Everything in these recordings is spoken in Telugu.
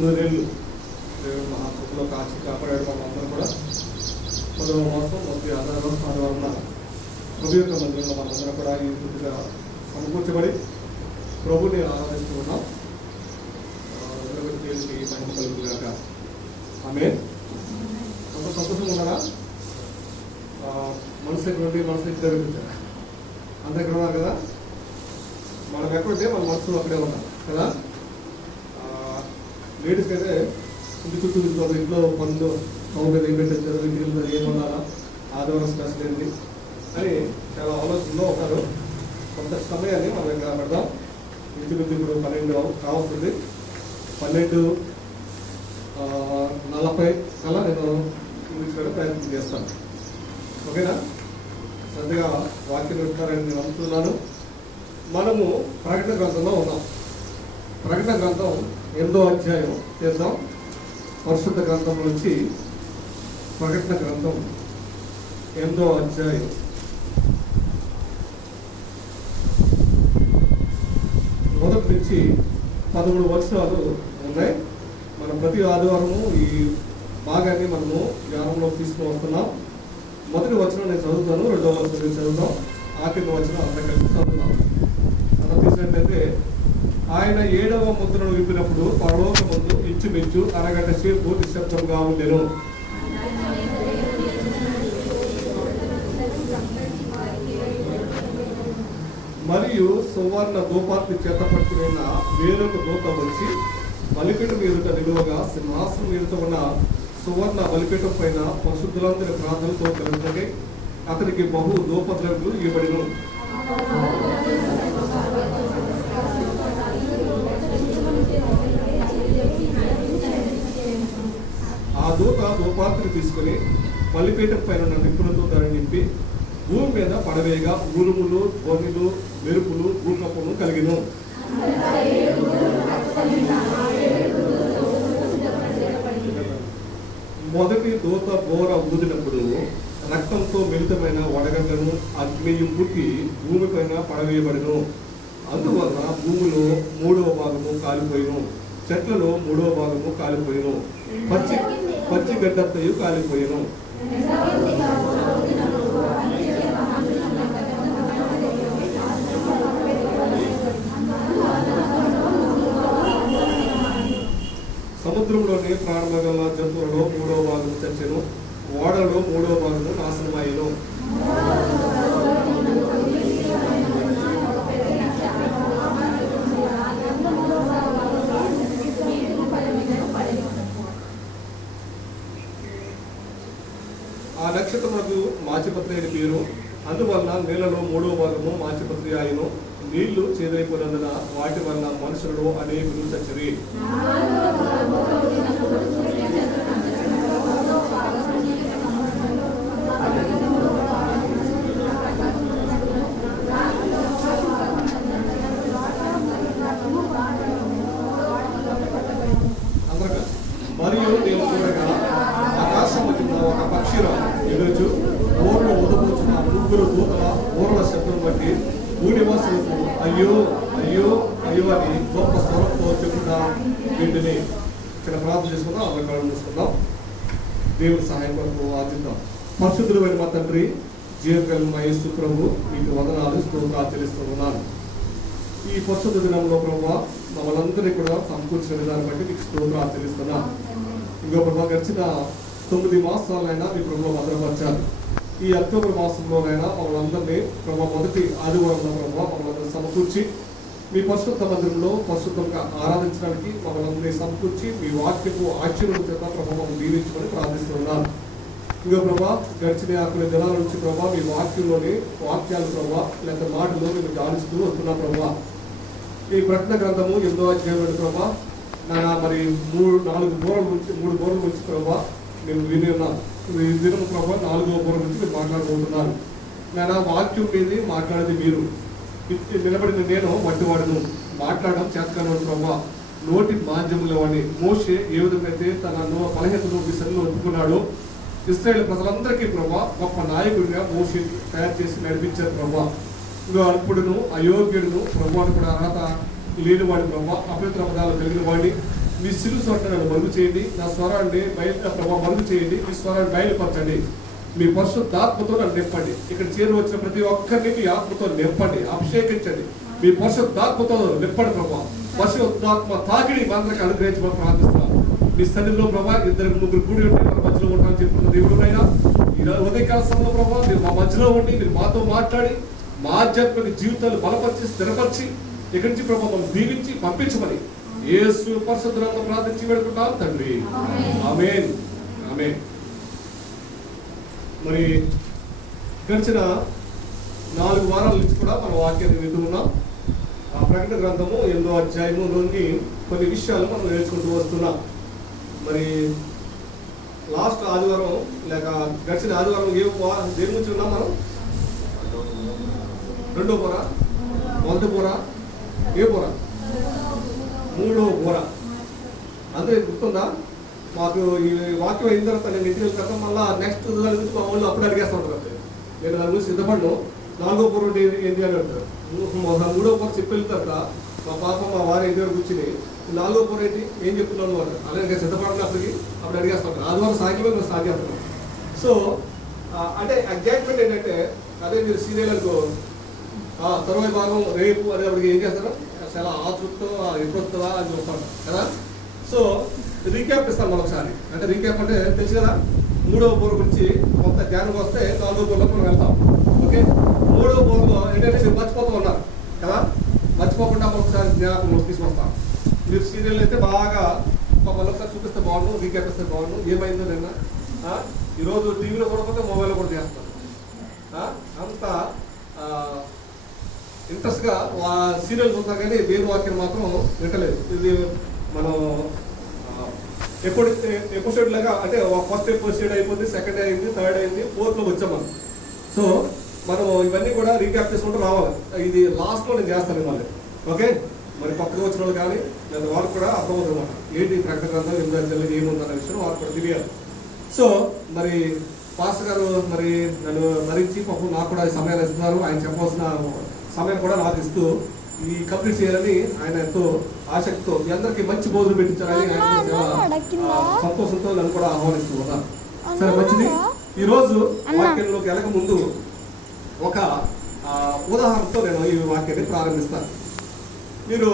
9 నెలలు దేవుడు మహాకృపలో కాచి కాపాడాడు. మనందరం కూడా 10వ మాసం మొదటి ఆదివారం ప్రభు యొక్క మందిరంలో మనందరం కూడా ఈ పూర్తిగా సమకూర్చబడి ప్రభుని ఆరాధిస్తూ ఉన్నాం. మహిమ కలుగుగాక. ఆమేన్. అంత సంతోషంగా ఉన్నారా? మనసు ఎటువంటి మనసు జరుగుతుంది అంత ఎక్కడ ఉన్నారు కదా. మనం ఎక్కడుంటే మన మనసు అక్కడే ఉన్నాం కదా. లేడీస్కి అయితే ఇంటి చుట్టూ తిరుగుతుంది, ఇంట్లో పనులు సౌకర్యం ఏం పెట్టారు, ఇంటిలో ఏమన్నారా, ఆదివారం స్పెషల్ ఏంటి అని చాలా ఆలోచనలో ఉంటారు. కొంత సమయాన్ని మనం ఇక్కడ పెడదాం. ఇంచుమించు ఇప్పుడు 12 కావస్తుంది. 12:40 కల్లా నేను ఇంగ్లీష్ ప్రయత్నం చేస్తాను. ఓకేనా? శ్రద్ధగా వాక్యం పెడతారని నేను అనుకుంటున్నాను. మనము ప్రకటన గ్రంథంలో ఉన్నాం. ప్రకటన గ్రంథం 8వ అధ్యాయం చేద్దాం. పరిశుద్ధ గ్రంథం నుంచి ప్రకటన గ్రంథం 8వ అధ్యాయం మొదటి నుంచి 13 వచనాలు ఉన్నాయి. మనం ప్రతి ఆదివారము ఈ భాగాన్ని మనము ధ్యానంలో తీసుకుని వస్తున్నాం. మొదటి వచనం నేను చదువుతాను, 2వ వచనం నేను చదువుతాం, ఆఖరి వచనం అంతా కలిసి చదువుతాం. అలా తీసినట్లయితే, ఆయన 7వ ముద్రను విప్పినప్పుడు పరలోకమందు ఇంచుమించు అరగంట సేపు నిశ్శబ్దంగా ఉండెను. మరియు సువర్ణ ధూపాన్ని చేతపట్టుకున్న వేరొక దూత వచ్చి బలిపీఠం మీదుట నిలువగా సింహాసనం మీదుట ఉన్న సువర్ణ బలిపీఠం పైన పరిశుద్ధులందరి ప్రార్థనలతో కలుగుతాయి. అతనికి బహు ధూపద్రవ్యులు ఇవ్వబడిను. ఆ దూత ధూపాత్రిని తీసుకుని బలిపీఠం పైన ఉన్న నిప్పులతో దాన్ని నింపి భూమి మీద పడవేగా ఉరుములు, ధ్వనులు, మెరుపులు, భూకంపము కలిగిను. మొదటి దూత బోర ఊదినప్పుడు రక్తంతో మిళితమైన వడగండ్లను అగ్నియు పుట్టి భూమిపైన పడవేయబడిను. అందువల్ల భూమిలో 3వ భాగము కాలిపోయిను, చెట్లలో 3వ భాగము కాలిపోయిను, పచ్చి గడ్డంతయు కాలిపోయిను. సముద్రంలోని ప్రారంభంగా జంతువులలో 3వ భాగము చచ్చెను, ఓడలో 3వ భాగము నాశనమయ్యను. ఆ నక్షత్రములకు మాచిపత్రి అని పేరు. అందువలన నీళ్లలో 3వ భాగము మాచిపత్రి ఆయను. నీళ్లు చేదైపోయినందున వాటి వలన మనుషులు అనేకులు చచ్చిరి. మరియు నేను చూడగా ఆకాశము కింద ఒక పక్షిరాజు ఎదురుచు ఊర్లో ఉదపుచ్చిన 3 దూతల ఊర్ల శబ్దం బట్టి భూనివాసులకు అయ్యో అయ్యో అయ్యో అని గొప్ప స్వరంతో చెప్పుట వీటిని ఇక్కడ ప్రార్థన చేసుకుందాం. అక్కడ కళ్ళు మూసుకుందాం. దేవుడి సహాయం కొరకు ఆర్జిద్దాం. పరిశుద్ధులు అయిన మా తండ్రి, జీవకరమైన యేసు ప్రభు, మీకు వందనాలు, స్తోత్రాలు చెల్లిస్తూ ఉన్నాను. ఈ పరిశుద్ధ దినంలో ప్రభు మమ్మల్ని కూడా సమకూర్చిన విధానం బట్టి మీకు స్తోత్రాలు చెల్లిస్తున్నాను. ఇంకో ప్రభు గడిచిన 9 మాసాలైనా మీ ప్రభుత్వం భద్రపరిచారు. ఈ అక్టోబర్ మాసంలోనైనా మమ్మల్ని ప్రభు మొదటి ఆదివారంలో ప్రభు మమ్మల్ని సమకూర్చి మీ పరిశుద్ధ మందిరంలో పరిశుద్ధంగా ఆరాధించడానికి మమ్మల్ని సమకూర్చి మీ వాక్యపు ఆశ్చర్యం చేత ప్రభు మమ్మల్ని దీవించుకొని ప్రార్థిస్తున్నాను. ఇంకో ప్రభా గడిచిన 50 దినాల నుంచి ప్రభా మీ వాక్యంలోని వాక్యాలు ప్రభా లేక మాటలు మేము గాలిస్తూ వస్తున్నా ప్రభా. ఈ ప్రకటన గ్రంథము 8వ అధ్యాయం ప్రభా నానా మరి 3 బోర్ల నుంచి ప్రభా మేము విని ఉన్నాం. ఈ దినం ప్రభా 4వ బోర్ల నుంచి మీరు మాట్లాడుకుంటున్నారు. నానా వాక్యం మీద మాట్లాడేది మీరు, నిలబడిన నేను వంటివాడును, మాట్లాడడం చేతకాని ప్రభా, నోటి మాధ్యముల వాడిని. మోషే ఏ విధంగా అయితే తన బలహీనతను విసరలో ఒప్పుకున్నాడో ఇశ్రాయేలు ప్రజలందరికీ ప్రభా గొప్ప నాయకుడిగా మోషే తయారు చేసి నడిపించారు ప్రభా. ఇంకా అల్పుడును అయోగ్యుడును ప్రభువాడు కూడా అర్హత లేనివాడి ప్రభా, అపవిత్ర పదాలు కలిగిన వాడిని మీ సిలువు చోట నన్ను మరుగు చేయండి, నా స్వరాన్ని ప్రభావ మరుగు చేయండి, మీ స్వరాన్ని బయలుపరచండి, మీ పరిశుద్ధాత్మతో నన్ను నింపండి. ఇక్కడ చేరు వచ్చిన ప్రతి ఒక్కరిని మీ ఆత్మతో నింపండి, అభిషేకించండి, మీ పరిశుద్ధాత్మతో నింపండి ప్రభావ. పరిశుద్ధాత్మ తాకిడి మా అందరికి అనుగ్రహించమని ప్రార్థిస్తున్నాం. మీ సన్నిధిలో ప్రభావ 2-3 కూడి ఉంటే మన మధ్యలో ఉంటామని చెప్తున్న దేవుడునైనా ఈ ఉదయకాల సమయంలో ప్రభావ మీరు మా మధ్యలో ఉండి మీరు మాతో మాట్లాడి మా ఆధ్యాత్మిక జీవితాలు బలపరిచి స్థిరపరిచి ఇక్కడి నుంచి ప్రభావం దీవించి పంపించమని యేసు పరిశుద్ధ నామములో ప్రార్థించి వేడుకుంటాం తండ్రి. ఆమేన్. ఆమేన్. మరి గడిచిన 4 వారాల నుంచి కూడా మనం వాక్యాన్ని వింటున్నాం. ఆ ప్రకటన గ్రంథము 8వ అధ్యాయములోని కొన్ని విషయాలు మనం నేర్చుకుంటూ వస్తున్నాం. మరి లాస్ట్ ఆదివారం లేక గడిచిన ఆదివారం దేని గురించి ఉన్నాం మనం? 2వ బోర, 1వ బోర, ఏ బోర? 3వ బోర. అంతే గుర్తుందా? మాకు ఈ వాక్యం అయిన తర్వాత నేను ఇంటికి వెళ్ళిన తర్వాత మళ్ళీ నెక్స్ట్ దాని గురించి మా వాళ్ళు అప్పుడు అడిగేస్తూ ఉంటారు. నేను దాని గురించి సిద్ధపడను. 4వ బోర ఏంటి అని అంటారు. 3వ బోర చెప్పి వెళ్ళిన తర్వాత మా పాప మా వారి ఇంటి దగ్గర కూర్చుని 4వ బోర ఏంటి ఏం చెప్తున్నాను వాడు అలాగే సిద్ధపడను అప్పుడు అడిగేస్తూ ఉంటారు. ఆదివారం సాగిపోయి మేము సాగేస్తున్నాం. సో అంటే ఎగ్జాక్ట్మెంట్ ఏంటంటే అదే మీరు సీరియల్ అనుకో తరువాయి భాగం రేపు అనేప్పటికి ఏం చేస్తారు చాలా ఆతృప్తో ఎప్పుడు వస్తుందా అని చూస్తాం కదా. సో రీక్యాప్ ఇస్తాను మరొకసారి. అంటే రీక్యాప్ అంటే తెలుసు కదా, 3వ బోర్ గురించి కొంత జ్ఞానం వస్తే 4వ బోర్లోకి మనం వెళ్తాం. ఓకే, 3వ బోర్లో ఏంటంటే మీరు మర్చిపోతూ ఉన్నారు కదా, మర్చిపోకుండా ఒకసారి జ్ఞాపకం తీసుకొస్తాం. మీరు సీరియల్ అయితే బాగా మరొకసారి చూపిస్తే బాగుండు, రీక్యాప్ ఇస్తే బాగుండు. ఏమైందో నిన్న ఈరోజు టీవీలో కూడా మొబైల్లో కూడా చేస్తాం. అంత ఇంట్రెస్ట్గా సీరియల్ చూస్తాం కానీ దేవుని వాక్యం మాత్రం వింటలేదు. ఇది మనం ఎపిసోడ్ లాగా అంటే ఫస్ట్ ఎపిసోడ్ అయిపోయింది, సెకండ్ అయింది, థర్డ్ అయింది, 4th వచ్చాం మనం. సో మనం ఇవన్నీ కూడా రీక్యాప్ చేసుకుంటూ రావాలి. ఇది లాస్ట్లో నేను చేస్తాను మళ్ళీ. ఓకే, మరి కొత్తగా వచ్చిన వాళ్ళు కానీ లేదా వాళ్ళకి కూడా అర్థమవుతుంది అన్నమాట ఏంటి ప్రకటన గ్రంథం 8వ అధ్యాయంలో ఏముందన్న విషయం వాళ్ళకి కూడా తెలియాలి. సో మరి పాస్టర్ గారు మరి నన్ను మరించి పాపం నాకు కూడా సమయాలు ఇస్తున్నారు. ఆయన చెప్పవలసిన సమయం కూడా నాకు ఇస్తూ ఈ కంప్లీట్ చేయాలని ఆయన ఎంతో ఆసక్తితో మీ అందరికీ మంచి బోధన పెట్టించాలని ఆయన సంతోషంతో నన్ను కూడా ఆహ్వానిస్తూ ఉన్నారు. సరే, మంచిది. ఈరోజు వాక్యంలోకి వెళ్ళక ముందు ఒక ఉదాహరణతో నేను ఈ వాక్యాన్ని ప్రారంభిస్తాను. మీరు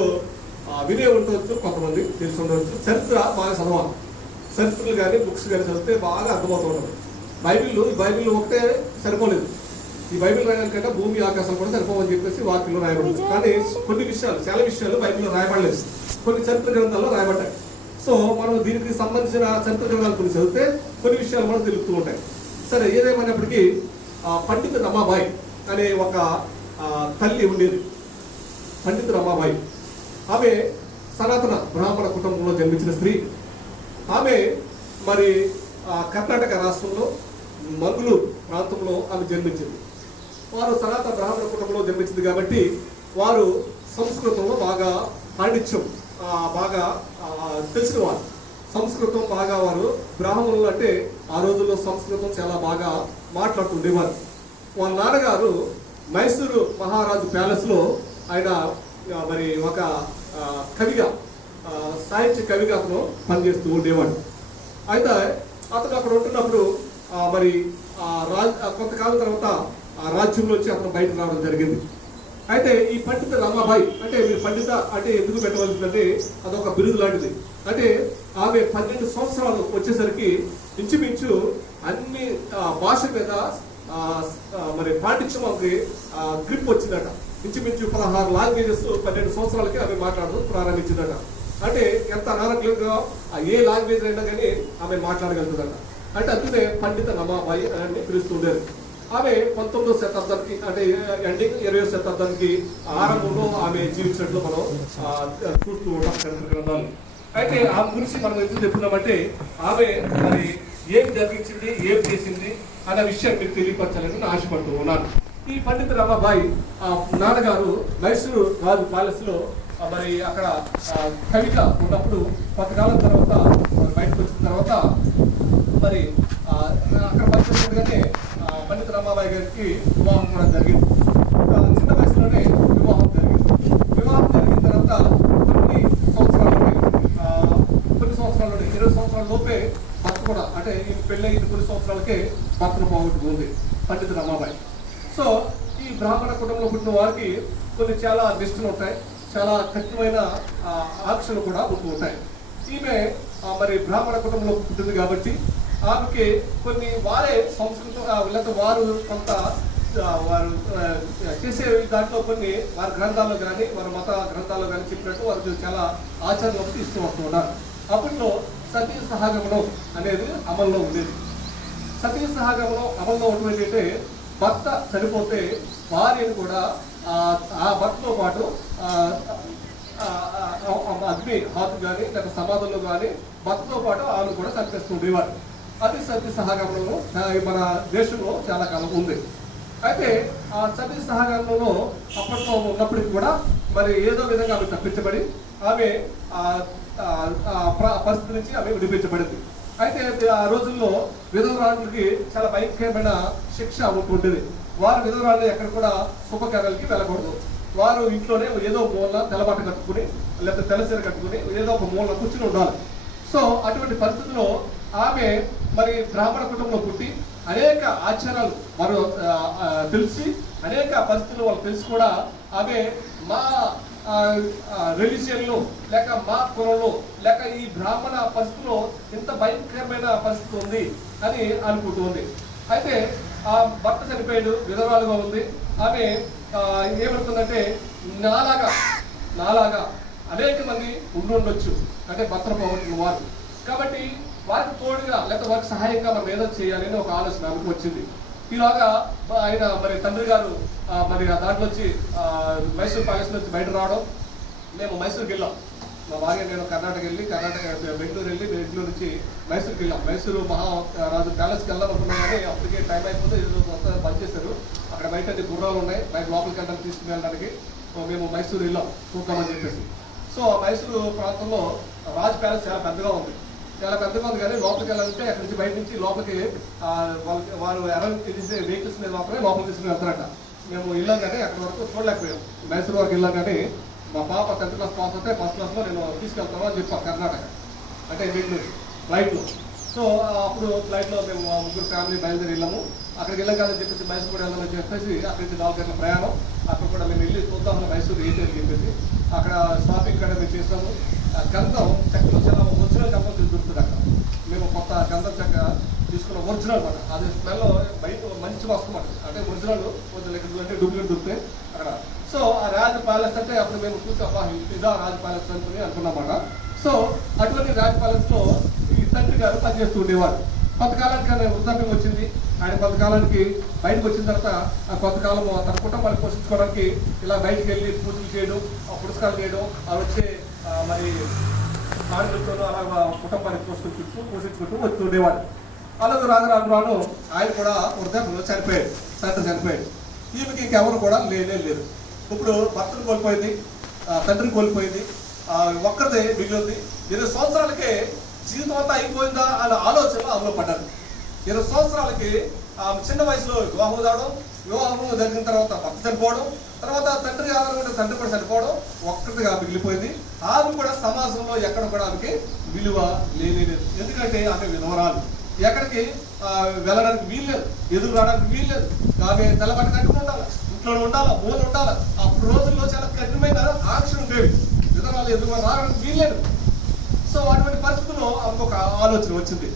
వినే ఉండవచ్చు, కొంతమంది తెలిసి ఉండవచ్చు. చరిత్ర బాగా చదవాలి. చరిత్రలు కానీ బుక్స్ కానీ చదివితే బాగా అర్థమవుతూ ఉంటుంది. బైబిల్ ఒకటే సరిపోలేదు. ఈ బైబిల్ రాయడానికంటే భూమి ఆకాశాలు కూడా సరిపోవని చెప్పేసి వాక్యంలో రాయబడింది. కానీ కొన్ని విషయాలు, చాలా విషయాలు బైబిల్లో రాయబడలేదు, కొన్ని చరిత్ర గ్రంథాల్లో రాయబడ్డాయి. సో మనం దీనికి సంబంధించిన చరిత్ర గ్రంథాలు కొన్ని చదివితే కొన్ని విషయాలు మనం తెలుపుతూ ఉంటాయి. సరే, ఏదేమైనప్పటికీ పండిత రమాబాయి అనే ఒక తల్లి ఉండేది. పండిత రమాబాయి ఆమె సనాతన బ్రాహ్మణ కుటుంబంలో జన్మించిన స్త్రీ. ఆమె మరి కర్ణాటక రాష్ట్రంలో మంగళూరు ప్రాంతంలో ఆమె జన్మించింది. వారు సనాతన బ్రాహ్మణ కుటుంబంలో జన్మించింది కాబట్టి వారు సంస్కృతంలో బాగా పాండిత్యం బాగా తెలిసిన వారు. సంస్కృతం బాగా వారు బ్రాహ్మణులు అంటే ఆ రోజుల్లో సంస్కృతం చాలా బాగా మాట్లాడుతుండేవారు. వాళ్ళ నాన్నగారు మైసూరు మహారాజు ప్యాలెస్లో ఆయన మరి ఒక కవిగా సాహిత్య కవిగా అతను పనిచేస్తూ ఉండేవాడు. అయితే అతను అక్కడ ఉంటున్నప్పుడు మరి కొంతకాలం తర్వాత ఆ రాజ్యంలోంచి అతను బయటకు రావడం జరిగింది. అయితే ఈ పండిత రమాబాయి అంటే మీరు పండిత అంటే ఎందుకు పెట్టవలసిందంటే అదొక బిరుదు లాంటిది. అంటే ఆమె 12 సంవత్సరాలు వచ్చేసరికి ఇంచుమించు అన్ని భాష మీద మరి పాండిత్యం ఆమెకి గ్రిప్ వచ్చిందట. ఇంచుమించు 16 లాంగ్వేజెస్ 12 సంవత్సరాలకి ఆమె మాట్లాడడం ప్రారంభించిందట. అంటే ఎంత అనారోగ్యంగా ఏ లాంగ్వేజ్ అయినా కానీ ఆమె మాట్లాడగలుగుతుందట. అంటే అందుకే పండిత రమాబాయి అని పిలుస్తుండేది. ఆమె 19వ శతాబ్దానికి అంటే ఎండింగ్ 20వ శతాబ్దానికి ఆరంభంలో ఆమె జీవించినట్లు మనం చూస్తూ ఉంటాం చరిత్ర గ్రంథాలు. అయితే ఆమె గురించి మనం ఎందుకు చెప్తున్నామంటే ఆమె మరి ఏం జరిగించింది, ఏం చేసింది అన్న విషయం మీకు తెలియపరచాలని నేను ఆశపడుతూ ఉన్నాను. ఈ పండిత రమాబాయి నాన్నగారు మైసూరు రాజు ప్యాలెస్లో మరి అక్కడ కవిగా ఉన్నప్పుడు కొంతకాలం తర్వాత బయటకు వచ్చిన తర్వాత మరి అక్కడ పనిచేస్తుండగానే పండిత రమాబాయి గారికి వివాహం కూడా జరిగింది. చిన్న వయసులోనే వివాహం జరిగింది. వివాహం జరిగిన తర్వాత కొన్ని సంవత్సరాలకి సంవత్సరాలకే భర్తను పోగొట్టుకుంది పండిత రమాబాయి. సో ఈ బ్రాహ్మణ కుటుంబంలో పుట్టిన వారికి కొన్ని చాలా నిష్ఠలు ఉంటాయి, చాలా కఠినమైన ఆంక్షలు కూడా ఉంటూ ఉంటాయి. ఈమె మరి బ్రాహ్మణ కుటుంబంలో పుట్టింది కాబట్టి ఆమెకి కొన్ని వారే సంస్కృతం లేకపోతే వారు కొంత వారు చేసే దాంట్లో కొన్ని వారి గ్రంథాల్లో కానీ వారి మత గ్రంథాల్లో కానీ చెప్పినట్టు వారు చాలా ఆచరణలోకి తీసుకుని వస్తూ ఉన్నారు. అప్పట్లో సతీ సహగమనం అనేది అమల్లో ఉండేది. సతీ సహగమనం అమల్లో ఉండేది అంటే భర్త చనిపోతే భార్యను కూడా ఆ భర్తతో పాటు అగ్ని హాతు కానీ లేకపోతే సమాధుల్లో కానీ భర్తతో పాటు ఆమెను కూడా చంపేస్తుండేవారు. అది సతీ సహగమనం మన దేశంలో చాలా కాలం ఉంది. అయితే ఆ సతీ సహగమనంలో అప్పట్లో ఉన్నప్పటికీ కూడా మరి ఏదో విధంగా ఆమె తప్పించబడి ఆమె పరిస్థితి నుంచి ఆమె విడిపించబడింది. అయితే ఆ రోజుల్లో విధవరాళ్ళకి చాలా భయంకరమైన శిక్ష ఉంటుండేది. వారు విధవరాళ్ళు ఎక్కడ కూడా శుభకార్యాలకి వెళ్ళకూడదు. వారు ఇంట్లోనే ఏదో మూల తెల్లబట్ట కట్టుకుని లేకపోతే తెల్లసీర కట్టుకుని ఏదో ఒక మూల కూర్చుని ఉండాలి. సో అటువంటి పరిస్థితుల్లో ఆమె మరి బ్రాహ్మణ కుటుంబంలో పుట్టి అనేక ఆచారాలు వారు తెలిసి అనేక పరిస్థితులు వాళ్ళు తెలిసి కూడా ఆమె మా రిలీజియన్లో లేక మా కులంలో లేక ఈ బ్రాహ్మణ పరిస్థితిలో ఇంత భయంకరమైన పరిస్థితి ఉంది అని అనుకుంటుంది. అయితే ఆ భర్త చనిపోయాడు, విధవరాలుగా ఉంది. ఆమె ఏమవుతుందంటే నాలాగా అనేక మంది ఉండొచ్చు, అంటే భర్తను పోగొట్టిన వారు. కాబట్టి వారికి తోడుగా లేకపోతే వారికి సహాయంగా మనం ఏదో చేయాలి అని ఒక ఆలోచన ఆమెకు వచ్చింది. ఈలోగా ఆయన మరి తండ్రి గారు మరి దాంట్లో వచ్చి మైసూర్ ప్యాలెస్ నుంచి బయట రావడం. మేము మైసూర్కి వెళ్ళాం, మా భార్య నేను కర్ణాటక వెళ్ళి బెంగళూరు వెళ్ళి బెంగళూరు నుంచి మైసూర్కి వెళ్ళాం. మైసూరు మహారాజు ప్యాలెస్కి వెళ్దాం అనుకున్నాం కానీ అప్పటికే టైం అయిపోతే బంద్ చేశారు. అక్కడ బయట గుర్రాలు ఉన్నాయి, బయట లోపలికి వెళ్ళడానికి తీసుకుని వెళ్ళడానికి. మేము మైసూరు వెళ్ళాం చూద్దామని చెప్పేసి. సో ఆ మైసూరు ప్రాంతంలో రాజ్ ప్యాలెస్ చాలా పెద్దగా ఉంది కానీ లోపలికి వెళ్ళాలంటే అక్కడి నుంచి బయట నుంచి లోపలికి వారు అరేంజ్ చేసే వెహికల్స్ మీద మాత్రమే లోపలికి తీసుకుని వెళ్తారట. మేము వెళ్ళాం కానీ అక్కడి వరకు చూడలేకపోయాం. మైసూరు వరకు వెళ్ళాం కానీ మా పాప 10th క్లాస్ పాస్ అయితే ఫస్ట్ క్లాస్లో నేను తీసుకెళ్తాను అని చెప్పాను కర్ణాటక, అంటే బెంగళూరు ఫ్లైట్లో. సో అప్పుడు ఫ్లైట్లో మేము ముగ్గురు ఫ్యామిలీ బయలుదేరి వెళ్ళాము. అక్కడికి వెళ్ళాం కాదని చెప్పేసి మైసూరు కూడా వెళ్ళామని చెప్పేసి అక్కడి నుంచి 4 గంటల ప్రయాణం. అక్కడ కూడా మేము వెళ్ళి చూద్దామని మైసూరు ఏంటి అని చెప్పేసి అక్కడ షాపింగ్ కూడా మేము చేసాము. గంధం చెక్కలు చాలా ఒరిజినల్ గంధం దొరుకుతుంది అక్కడ. మేము కొత్త గంధం చెక్క తీసుకున్న ఒరిజినల్ అనమాట. అది స్మెల్ బయట మంచి వస్తుంది, అంటే ఒరిజినల్ అంటే డూప్లికేట్ దొరుకుతాయి అక్కడ. సో ఆ రాజ్ ప్యాలెస్ అంటే అప్పుడు మేము చూసామా ఇదా రాజ్ ప్యాలెస్ అనుకున్నమాట. సో అటువంటి రాజ్ ప్యాలెస్ లో ఈ తండ్రి గారు పనిచేస్తూ ఉండేవారు. కొంతకాలానికి ఆయన వృద్ధాప్యం వచ్చింది. ఆయన కొంతకాలానికి బయటకు వచ్చిన తర్వాత ఆ కొంతకాలం తన కుటుంబాన్ని పోషించుకోవడానికి ఇలా బయటకు వెళ్ళి పూజలు చేయడం, పురస్కారాలు చేయడం, అవి వచ్చే మరి కానుకలతో అలా కుటుంబాన్ని పోషించుకుంటూ వస్తుండేవాడు. అలాగే రాను ఆయన కూడా వృద్ధాప్యంలో చనిపోయాడు, తండ్రి చనిపోయాడు. ఈమెకి ఇంకెవరు కూడా లేరు. ఇప్పుడు భర్తను కోల్పోయింది, తండ్రిని కోల్పోయింది, ఒక్కరిదే మిగిలింది. 20 సంవత్సరాలకే జీవితం అంతా అయిపోయిందా అనే ఆలోచనలో అందులో పడ్డారు. 20 సంవత్సరాలకి చిన్న వయసులో వివాహం జరిగిన తర్వాత భర్త చనిపోవడం, తర్వాత తండ్రి కూడా చనిపోవడం, ఒక్కటిగా మిగిలిపోయింది. ఆమె కూడా సమాజంలో ఎక్కడ కూడా ఆమెకి విలువ లేదు. ఎందుకంటే ఆమె విధవరాలు, ఎక్కడికి వెళ్ళడానికి వీల్లేదు, ఎదురు రావడానికి వీల్లేదు. ఆమె తెల్లబట్ట కట్టుకుని ఉండాలి, ఇంట్లో ఉండాలా, మూల ఉండాలా. అప్పుడు రోజుల్లో చాలా కఠినమైన ఆంక్షలు ఉండేవి, విధవరాలు ఎదురు రావడానికి వీల్లేదు. సో అటువంటి పరిస్థితుల్లో ఆమెకు ఒక ఆలోచన వచ్చింది.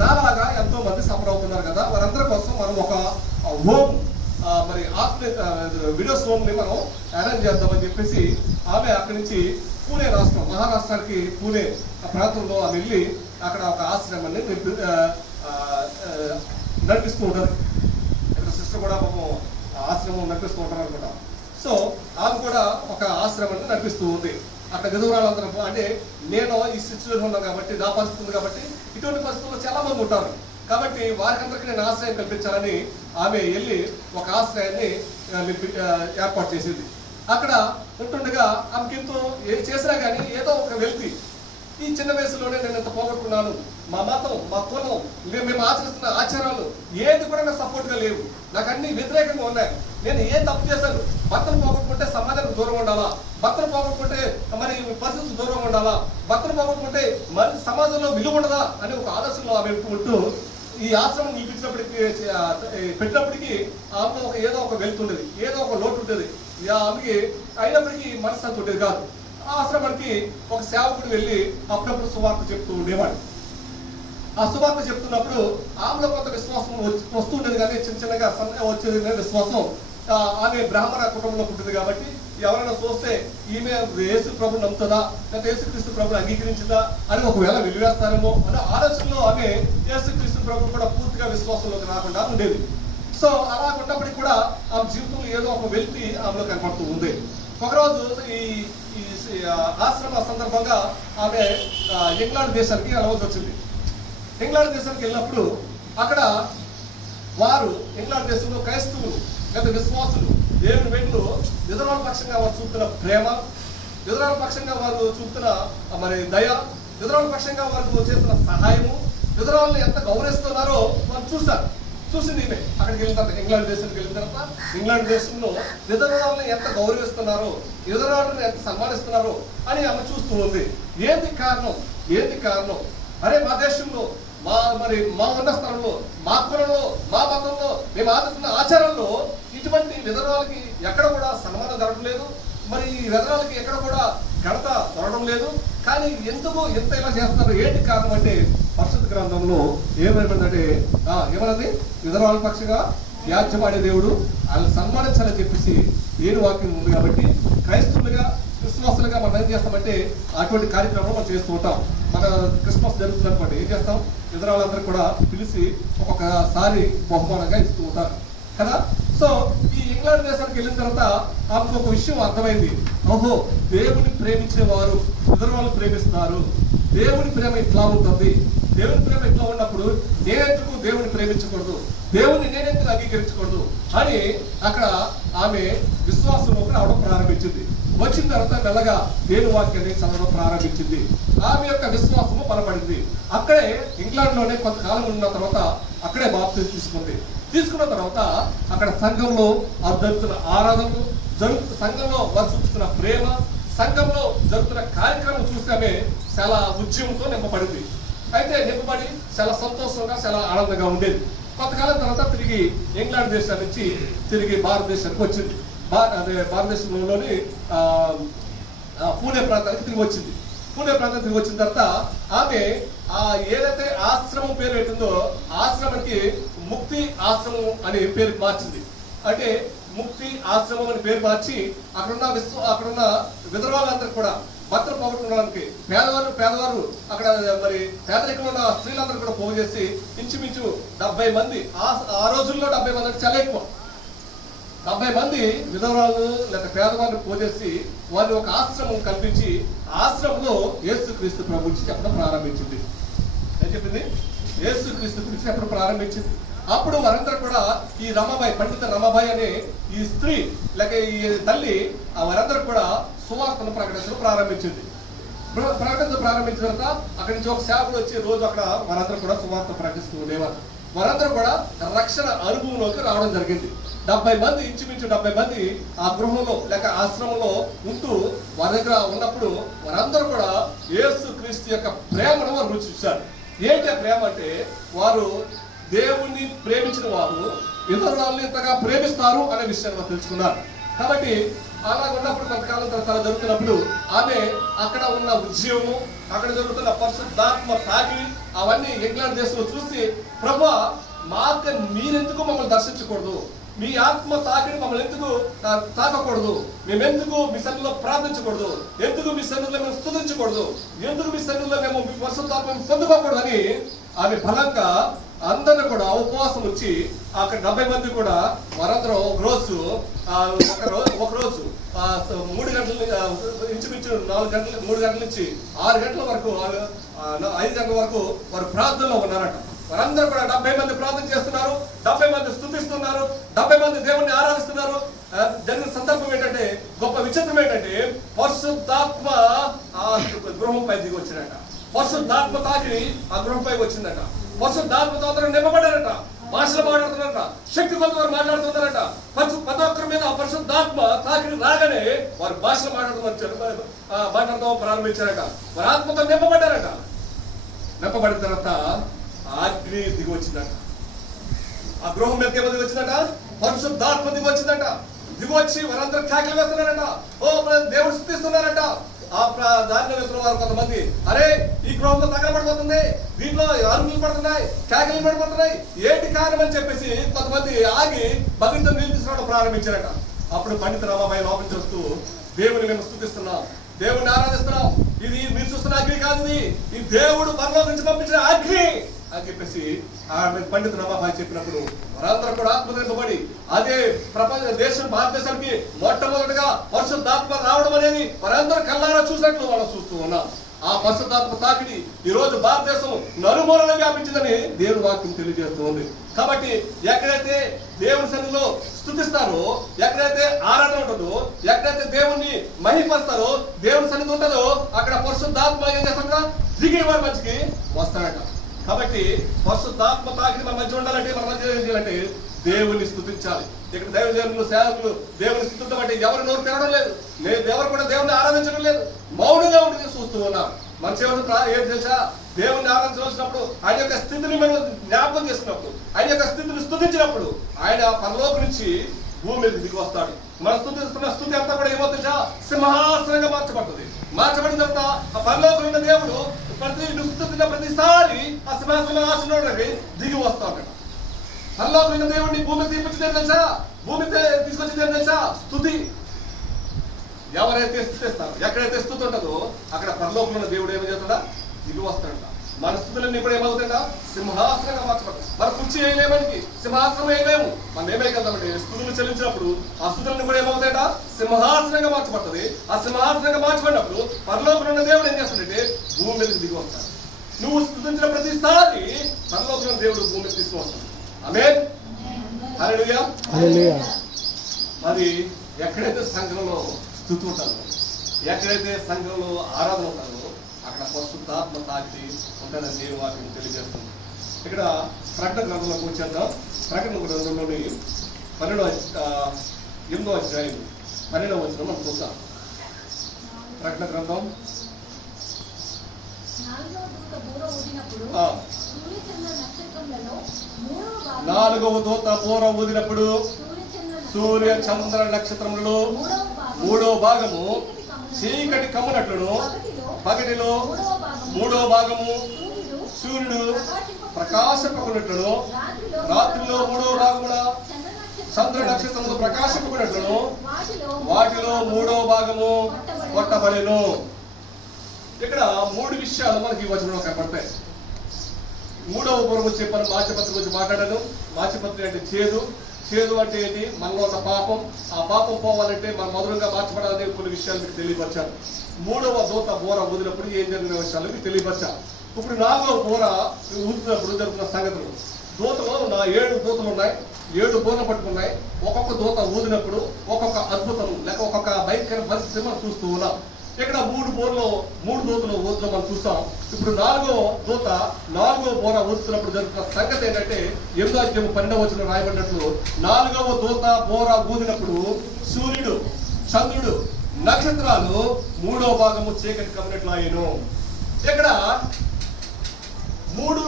నాలాగా ఎంతో మంది సఫర్ అవుతున్నారు కదా, వారందరి కోసం మనం ఒక హోమ్ మరి విడోస్ హోమ్ ని మనం అరేంజ్ చేద్దామని చెప్పేసి ఆమె అక్కడి నుంచి పూణే రాష్ట్రం, మహారాష్ట్రానికి పూణే ప్రాంతంలో ఆమె వెళ్ళి అక్కడ ఒక ఆశ్రమాన్ని నడిపిస్తూ ఉంటారు. ఇక్కడ సిస్టర్ కూడా పాపం ఆశ్రమం నడిపిస్తూ ఉంటారు అనుకుంటా. సో ఆమె కూడా ఒక ఆశ్రమాన్ని నడిపిస్తూ ఉంది. అక్కడ విధవరాలందరూ అంటే నేను ఈ సిచ్యువేషన్ ఉన్నాను కాబట్టి, నా పరిస్థితి ఉంది కాబట్టి, ఇటువంటి పరిస్థితుల్లో చాలా మంది ఉంటారు కాబట్టి వారికందరికీ నేను ఆశ్రయం కల్పించాలని ఆమె వెళ్ళి ఒక ఆశ్రయాన్ని ఏర్పాటు చేసింది. అక్కడ ఉంటుండగా ఆమెకి ఎంతో చేసినా కానీ ఏదో ఒక వెళ్తి, ఈ చిన్న వయసులోనే నేను ఎంత పోగొట్టుకున్నాను, మా మతం, మా కులం, మేము ఆచరిస్తున్న ఆచారాలు ఏది కూడా నాకు సపోర్ట్గా లేవు, నాకు అన్ని వ్యతిరేకంగా ఉన్నాయి. నేను ఏం తప్పు చేశాను? భర్తను పోగొట్టుకుంటే సమాజానికి దూరం ఉండాలా, భర్తను పోగొట్టుకుంటే మరి పరిస్థితులు దూరంగా ఉండాలా, భర్తను పోగొట్టుకుంటే మరి సమాజంలో విలువ ఉండదా అనే ఒక ఆలోచనలో ఆమె ఉంటూ ఈ ఆశ్రమం నిలిపించినప్పటికీ పెట్టినప్పటికీ ఆమెలో ఏదో ఒక వెళ్తుండేది, ఏదో ఒక లోటు ఉండేది. ఆమెకి అయినప్పటికీ మనశ్శాంతి ఉండేది కాదు. ఆ ఆశ్రమానికి ఒక సేవకుడు వెళ్ళి అప్పుడప్పుడు సువార్త చెప్తూ ఉండేవాడు. ఆ సువార్త చెప్తున్నప్పుడు ఆమెలో కొంత విశ్వాసం వస్తుండేది, కానీ చిన్నగా వచ్చేది విశ్వాసం. ఆమె బ్రాహ్మణ కుటుంబంలో పుట్టింది కాబట్టి ఎవరైనా చూస్తే ఈమె యేసు ప్రభు నమ్ముతుందా, లేకపోతే యేసుక్రీస్తు ప్రభుని అంగీకరించిందా అని ఒకవేళ వెలివేస్తారేమో అనే ఆలోచనలో ఆమె యేసుక్రీస్తు ప్రభు కూడా పూర్తిగా విశ్వాసంలోకి రాకుండా ఉండేది. సో అలా ఉన్నప్పటికీ కూడా ఆమె జీవితంలో ఏదో ఒక వెలితి ఆమెలో కనపడుతూ ఉంది. ఒకరోజు ఈ ఆశ్రమ సందర్భంగా ఆమె ఇంగ్లాండ్ దేశానికి వెళ్ళవలసి వచ్చింది. ఇంగ్లాండ్ దేశానికి వెళ్ళినప్పుడు అక్కడ వారు ఇంగ్లాండ్ దేశంలో క్రైస్తవులు లేదా విశ్వాసులు దేవుని వెంటూ విధురాల పక్షంగా వారు చూపుతున్న ప్రేమ, విధురాల పక్షంగా వారు చూపుతున్న మరి దయ, విధురాల పక్షంగా వారు చేస్తున్న సహాయము, విధురాలను ఎంత గౌరవిస్తున్నారో మనం చూశారు. చూసింది ఈమె అక్కడికి వెళ్ళిన తర్వాత, ఇంగ్లాండ్ దేశానికి వెళ్ళిన తర్వాత ఇంగ్లాండ్ దేశంలో విధురాలను ఎంత గౌరవిస్తున్నారో, విధురాలను ఎంత సన్మానిస్తున్నారో అని ఆమె చూస్తూ ఉంది. ఏంది కారణం? అరే మా దేశంలో మా ఉన్న స్థలంలో, మా కులంలో, మా మతంలో, మేము ఆచరిస్తున్న ఆచారంలో ఇటువంటి విధవరాలకి ఎక్కడ కూడా సన్మానం జరగడం లేదు, మరి ఈ విధవరాలకి ఎక్కడ కూడా ఘనత దొరకడం లేదు. కానీ ఎందుకు ఎంత ఇలా చేస్తున్నారు, ఏంటి కారణం అంటే పరిశుద్ధ గ్రంథంలో ఏమైందంటే ఏమన్నది, విధవరాల పక్షంగా వ్యాజ్యమాడే దేవుడు వాళ్ళని సన్మానించాలని చెప్పేసి ఏడు వాక్యం ఉంది. కాబట్టి క్రైస్తవులుగా విశ్వాసులుగా మనం ఏం చేస్తామంటే అటువంటి కార్యక్రమం మనం చేస్తూ ఉంటాం. మన క్రిస్మస్ జరుగుతున్నటువంటి ఏం చేస్తాం, విధవరాలందరూ కూడా పిలిచి ఒక్కొక్కసారి బహుమానంగా ఇస్తూ ఉంటారు కదా. సో ఈ ఇంగ్లాండ్ దేశానికి వెళ్ళిన తర్వాత ఆమెకు ఒక విషయం అర్థమైంది. ఓహో, దేవుని ప్రేమించే వారు విధవరాలు ప్రేమిస్తారు, దేవుని ప్రేమ ఇట్లా ఉంటుంది. దేవుని ప్రేమ ఇట్లా ఉన్నప్పుడు నేనెందుకు దేవుని ప్రేమించకూడదు, దేవుని నేనెందుకు అంగీకరించకూడదు అని అక్కడ ఆమె విశ్వాసంలోకి రావడం ప్రారంభించింది. వచ్చిన తర్వాత మెల్లగా దేవుని వాక్యాన్ని చదవడం ప్రారంభించింది. ఆమె యొక్క విశ్వాసము బలపడింది. అక్కడే ఇంగ్లాండ్లోనే కొంతకాలం ఉన్న తర్వాత అక్కడే బాప్తిజం తీసుకున్న తర్వాత అక్కడ సంఘంలో జరుగుతున్న ఆరాధనలు, సంఘంలో వారు చూపుతున్న ప్రేమ, సంఘంలో జరుగుతున్న కార్యక్రమం చూసి ఆమె చాలా ఉద్యమంతో నింపబడింది. అయితే నింపబడి చాలా సంతోషంగా, చాలా ఆనందంగా ఉండేది. కొంతకాలం తర్వాత తిరిగి ఇంగ్లాండ్ దేశం నుంచి తిరిగి భారతదేశానికి వచ్చింది. భారతదేశంలోని పూణే ప్రాంతానికి తిరిగి వచ్చింది. పూణే ప్రాంతానికి తిరిగి వచ్చిన తర్వాత ఆమె ఏదైతే ఆశ్రమం పేరు పెట్టిందో ఆశ్రమానికి ముక్తి ఆశ్రమం అనే పేరు మార్చింది. అంటే ముక్తి ఆశ్రమం అని పేరు మార్చి అక్కడున్న విధవరాలందరూ కూడా భర్తలు పోగొట్టుకోవడానికి పేదవారు అక్కడ మరి పేదరికంలో ఉన్న స్త్రీలందరూ కూడా పోగు చేసి ఇంచుమించు 70 మంది, ఆ రోజుల్లో 70 మంది అంటే చాలా ఎక్కువ, 70 మంది విధవరాలు లేక పేదవారిని పోజేసి వారిని ఒక ఆశ్రమం కల్పించి ఆశ్రమంలో యేసుక్రీస్తు ప్రభు గురించి చెప్పడం ప్రారంభించింది. ఏం చెప్పింది? యేసుక్రీస్తు గురించి చెప్పడం ప్రారంభించింది. అప్పుడు వారందరూ కూడా ఈ రమాబాయి, పండిత రమాబాయి అనే ఈ స్త్రీ లేక ఈ తల్లి వారందరూ కూడా సువార్తను ప్రకటించడం ప్రారంభించింది. ప్రారంభించిన తర్వాత అక్కడి నుంచి ఒక సేవకుడు వచ్చి రోజు అక్కడ వారందరూ కూడా సువార్త ప్రకటిస్తూ ఉండేవారు. వారందరూ కూడా రక్షణ అనుభవంలోకి రావడం జరిగింది. 70 మంది, ఇంచుమించు 70 మంది ఆ గృహంలో లేక ఆశ్రమంలో ఉంటూ వారి దగ్గర ఉన్నప్పుడు వారందరూ కూడా యేసుక్రీస్తు యొక్క ప్రేమను వారు రుచించారు. ఏంటి ఆ ప్రేమ అంటే, వారు దేవుణ్ణి ప్రేమించిన వారు ఇతరులను ఇంతగా ప్రేమిస్తారు అనే విషయాన్ని తెలుసుకున్నారు. కాబట్టి అలా ఉన్నప్పుడు కొంతకాలం తర్వాత జరుగుతున్నప్పుడు ఆమె అక్కడ ఉన్న ఉద్యమము, అక్కడ జరుగుతున్న పరిశుద్ధాత్మ తాకిడి అవన్నీ ఇంగ్లాండ్ దేశంలో చూసి, ప్రభువా మీరెందుకు మమ్మల్ని దర్శించకూడదు, మీ ఆత్మ తాకిడి మమ్మల్ని ఎందుకు తాకకూడదు, మేమెందుకు మీ సన్నిధిలో ప్రార్థించకూడదు, ఎందుకు మీ సన్నిధిలో మేము స్తుతించకూడదు, ఎందుకు మీ సన్నిధిలో మేము మీ పరిశుద్ధాత్మను పొందుకోకూడదు అని ఆమె బలంగా అందరినీ కూడా ఉపవాసం వచ్చి అక్కడ 70 మంది కూడా వారందరూ ఒకరోజు 3 గంటల ఇంచుమించు 4 గంటల 3 గంటల నుంచి 6 గంటల వరకు 5 గంటల వరకు వారు ప్రార్థనలో ఉన్నారట. వారందరూ కూడా 70 మంది ప్రార్థన చేస్తున్నారు, 70 మంది స్తుతిస్తున్నారు, 70 మంది దేవుణ్ణి ఆరాధిస్తున్నారు. జరిగిన సందర్భం ఏంటంటే, గొప్ప విచిత్రం ఏంటంటే, పరిశుద్ధాత్మ ఆ గృహంపై దిగి వచ్చినట. పరిశుద్ధాత్మ తాకిడి ఆ గృహంపై వచ్చిందట. పరిశుద్ధాత్మతో అందరూ నింపబడ్డారట, భాషలు మాట్లాడుతున్నారట, శక్తి కొద్ది వారు మాట్లాడుతున్నారట. ప్రతి ఒక్కరి మీద ఆ పరిశుద్ధాత్మ తాకిడి రాగానే వారు భాషలు మాట్లాడడం ప్రారంభించారట. వారి ఆత్మతో నింపబడ్డారట. నింపబడిన తర్వాత అగ్ని దిగి వచ్చిందట. ఆ గృహం మీదకి ఏమో దిగి వచ్చిందట, పరిశుద్ధాత్మ దిగి వచ్చిందట. దిగి వచ్చి వారందరూ కేకలు వేస్తున్నారట, ఓ దేవుడు స్తుతిస్తున్నారట. ఆ దారిలో వెళ్తున్న వారు కొంతమంది, అరే ఈ గృహంలో తగలబడిపోతుంది, దీంట్లో అరుగులు పడుతున్నాయి, కేకలు పడిపోతున్నాయి, ఏంటి కారణం అని చెప్పేసి కొంతమంది ఆగి భద్రతను నిలిపించడం ప్రారంభించారట. అప్పుడు పండిత రామాబాయి లోపలికి వస్తూ, దేవుని మేము స్తుతిస్తున్నాం, దేవుడిని ఆరాధిస్తున్నాం, ఇది మీరు చూస్తున్న అగ్ని కాదు, ఈ దేవుడు పరలోకం నుంచి పంపించిన అగ్ని అని చెప్పేసి పండిత రామాబాయి చెప్పినప్పుడు వారందరూ కూడా ఆత్మనింపబడి అదే ప్రపంచ దేశం భారతదేశానికి మొట్టమొదటిగా పరిశుద్ధాత్మ రావడం అనేది వారందరూ కళ్ళారా చూసినట్లు మనం చూస్తూ ఉన్నాం. ఆ పరిశుద్ధాత్మ తాకిడి ఈ రోజు భారతదేశం నలుమూలన వ్యాపించిందని దేవుని వాక్యం తెలియజేస్తూ ఉంది. కాబట్టి ఎక్కడైతే దేవుని సన్నిధిలో స్తుతిస్తారో, ఎక్కడైతే ఆరాధన ఉంటుందో, ఎక్కడైతే దేవుణ్ణి మహిమపరుస్తారో, దేవుని సన్నిధి ఉంటుందో అక్కడ పరిశుద్ధాత్మ ఏం చేస్తాడు, దిగి వారి మధ్యకి వస్తాడట. కాబట్టి పరిశుద్ధాత్మ తాకిడి మన మధ్య ఉండాలంటే, మన మధ్య ఏం చేయాలంటే దేవుని స్తుతించాలి. ఇక్కడ దైవజనులు సేవకులు దేవుని స్తుతించడం అంటే ఎవరు నోరు తినడం లేదు, ఎవరు కూడా దేవుని ఆరాధించడం లేదు, మౌనంగా ఉండి చూస్తూ ఉన్నాం. మన చివరి ఏం తెలుసా, దేవుని ఆరాధించవలసినప్పుడు ఆయన యొక్క స్థితిని మనం జ్ఞాపకం చేసినప్పుడు, ఆయన యొక్క స్థితిని స్తుతించినప్పుడు ఆయన పరలోకం నుంచి భూమి మీద దిగి వస్తాడు. మన స్తుతిస్తున్న స్థుతి అంతా కూడా ఏమవుతుందా, సింహాసనంగా మార్చబడుతుంది. మార్చబడిన తర్వాత ఆ పరలోకం ఉన్న దేవుడు స్తుతించిన ప్రతిసారి ఆ సింహాసనానికి దిగి వస్తాడు. పరలోకం ఉన్న దేవుడిని భూమి తీర్పించింది తెలుసా, భూమి తీసుకొచ్చింది తెలుసా, స్తుతి. ఎవరైతే స్తుతిస్తారో, ఎక్కడైతే స్తుతి ఉంటుందో అక్కడ పరలోకం ఉన్న దేవుడు ఏమి చేస్తాడా, దిగి వస్తాడంట. మన స్థుతులన్నీ ఇప్పుడు ఏమవుతాడా, సింహాసనంగా మార్చబడతాయి. మన కుర్చీ వేయలేమనికి, సింహాసనం వేయలేము. మనం ఏమైగలుగుతామంటే స్థుతులు చెల్లించినప్పుడు ఆ స్థుతులను కూడా ఏమవుతాయట, సింహాసనంగా మార్చబడుతుంది. ఆ సింహాసనంగా మార్చబడినప్పుడు పరలోకంలో ఉన్న దేవుడు ఏం చేస్తాడంటే భూమి మీదకి దిగి వస్తాడు. నువ్వు స్తుతించిన ప్రతిసారి పరలోకంలో దేవుడు భూమి మీద తీసుకువస్తాడు. ఆమేన్, హల్లెలూయా. మరి ఎక్కడైతే సంఘంలో స్తుతి ఉంటారో, ఎక్కడైతే సంఘంలో ఆరాధన ఉంటారో అక్కడ పరిశుద్ధాత్మ తాకిడి ఉంటుందని దేవుని వాక్యం తెలియజేస్తుంది. ఇక్కడ ప్రకటన గ్రంథంలోకి వచ్చేద్దాం. ప్రకటన గ్రంథంలోని 8వ అధ్యాయం 12వ వచనం మనం చూద్దాం. ప్రకటన గ్రంథం 4వ దూత బూర ఊదినప్పుడు సూర్య చంద్ర నక్షత్రములలో 3వ భాగము చీకటి కమ్మునట్లును, పగటిలో 3వ భాగము సూర్యుడు ప్రకాశపకున్నట్లును, రాత్రిలో 3వ భాగమున చంద్ర నక్షత్రములు ప్రకాశపకున్నట్లును వాటిలో 3వ భాగము కొట్టబడెను. ఇక్కడ 3 విషయాలు మనకి ఈ వచనంలో కనపడతాయి. 3వ పూర్వం చెప్పాను, మాచిపత్రి గురించి మాట్లాడాను. మాచిపత్రి అంటే చేదు. చేదు అంటే ఏంటి, మనలో ఉన్న పాపం. ఆ పాపం పోవాలంటే మనం మధురంగా మార్చబడాలని కొన్ని విషయాలు మీకు తెలియపరిచాను. 3వ దూత బోర ఊదినప్పుడు ఏం జరిగిన విషయాలు మీకు తెలియపరిచాను. ఇప్పుడు 4వ బోర ఊదినప్పుడు జరుగుతున్న సంగతులు. దూతలో 7 దూతలు ఉన్నాయి, 7 బోర్లు పట్టుకున్నాయి. ఒక్కొక్క దూత ఊదినప్పుడు ఒక్కొక్క అద్భుతం లేక ఒక్కొక్క భయంకర పరిస్థితి మనం చూస్తూ ఉన్నాం. ఇక్కడ 3 దూతలు ఊదులో మనం చూస్తాం. ఇప్పుడు 4వ దూత 4వ బోర ఊదుతున్నప్పుడు జరుగుతున్న సంగతి ఏంటంటే 8వ అధ్యాయం 12వ వచనంలో రాయబడినట్లు 4వ దూత బోర ఊదినప్పుడు సూర్యుడు, చంద్రుడు, నక్షత్రాలు 3వ భాగము చీకటి కమ్మినట్లు అయ్యను. ఇక్కడ 3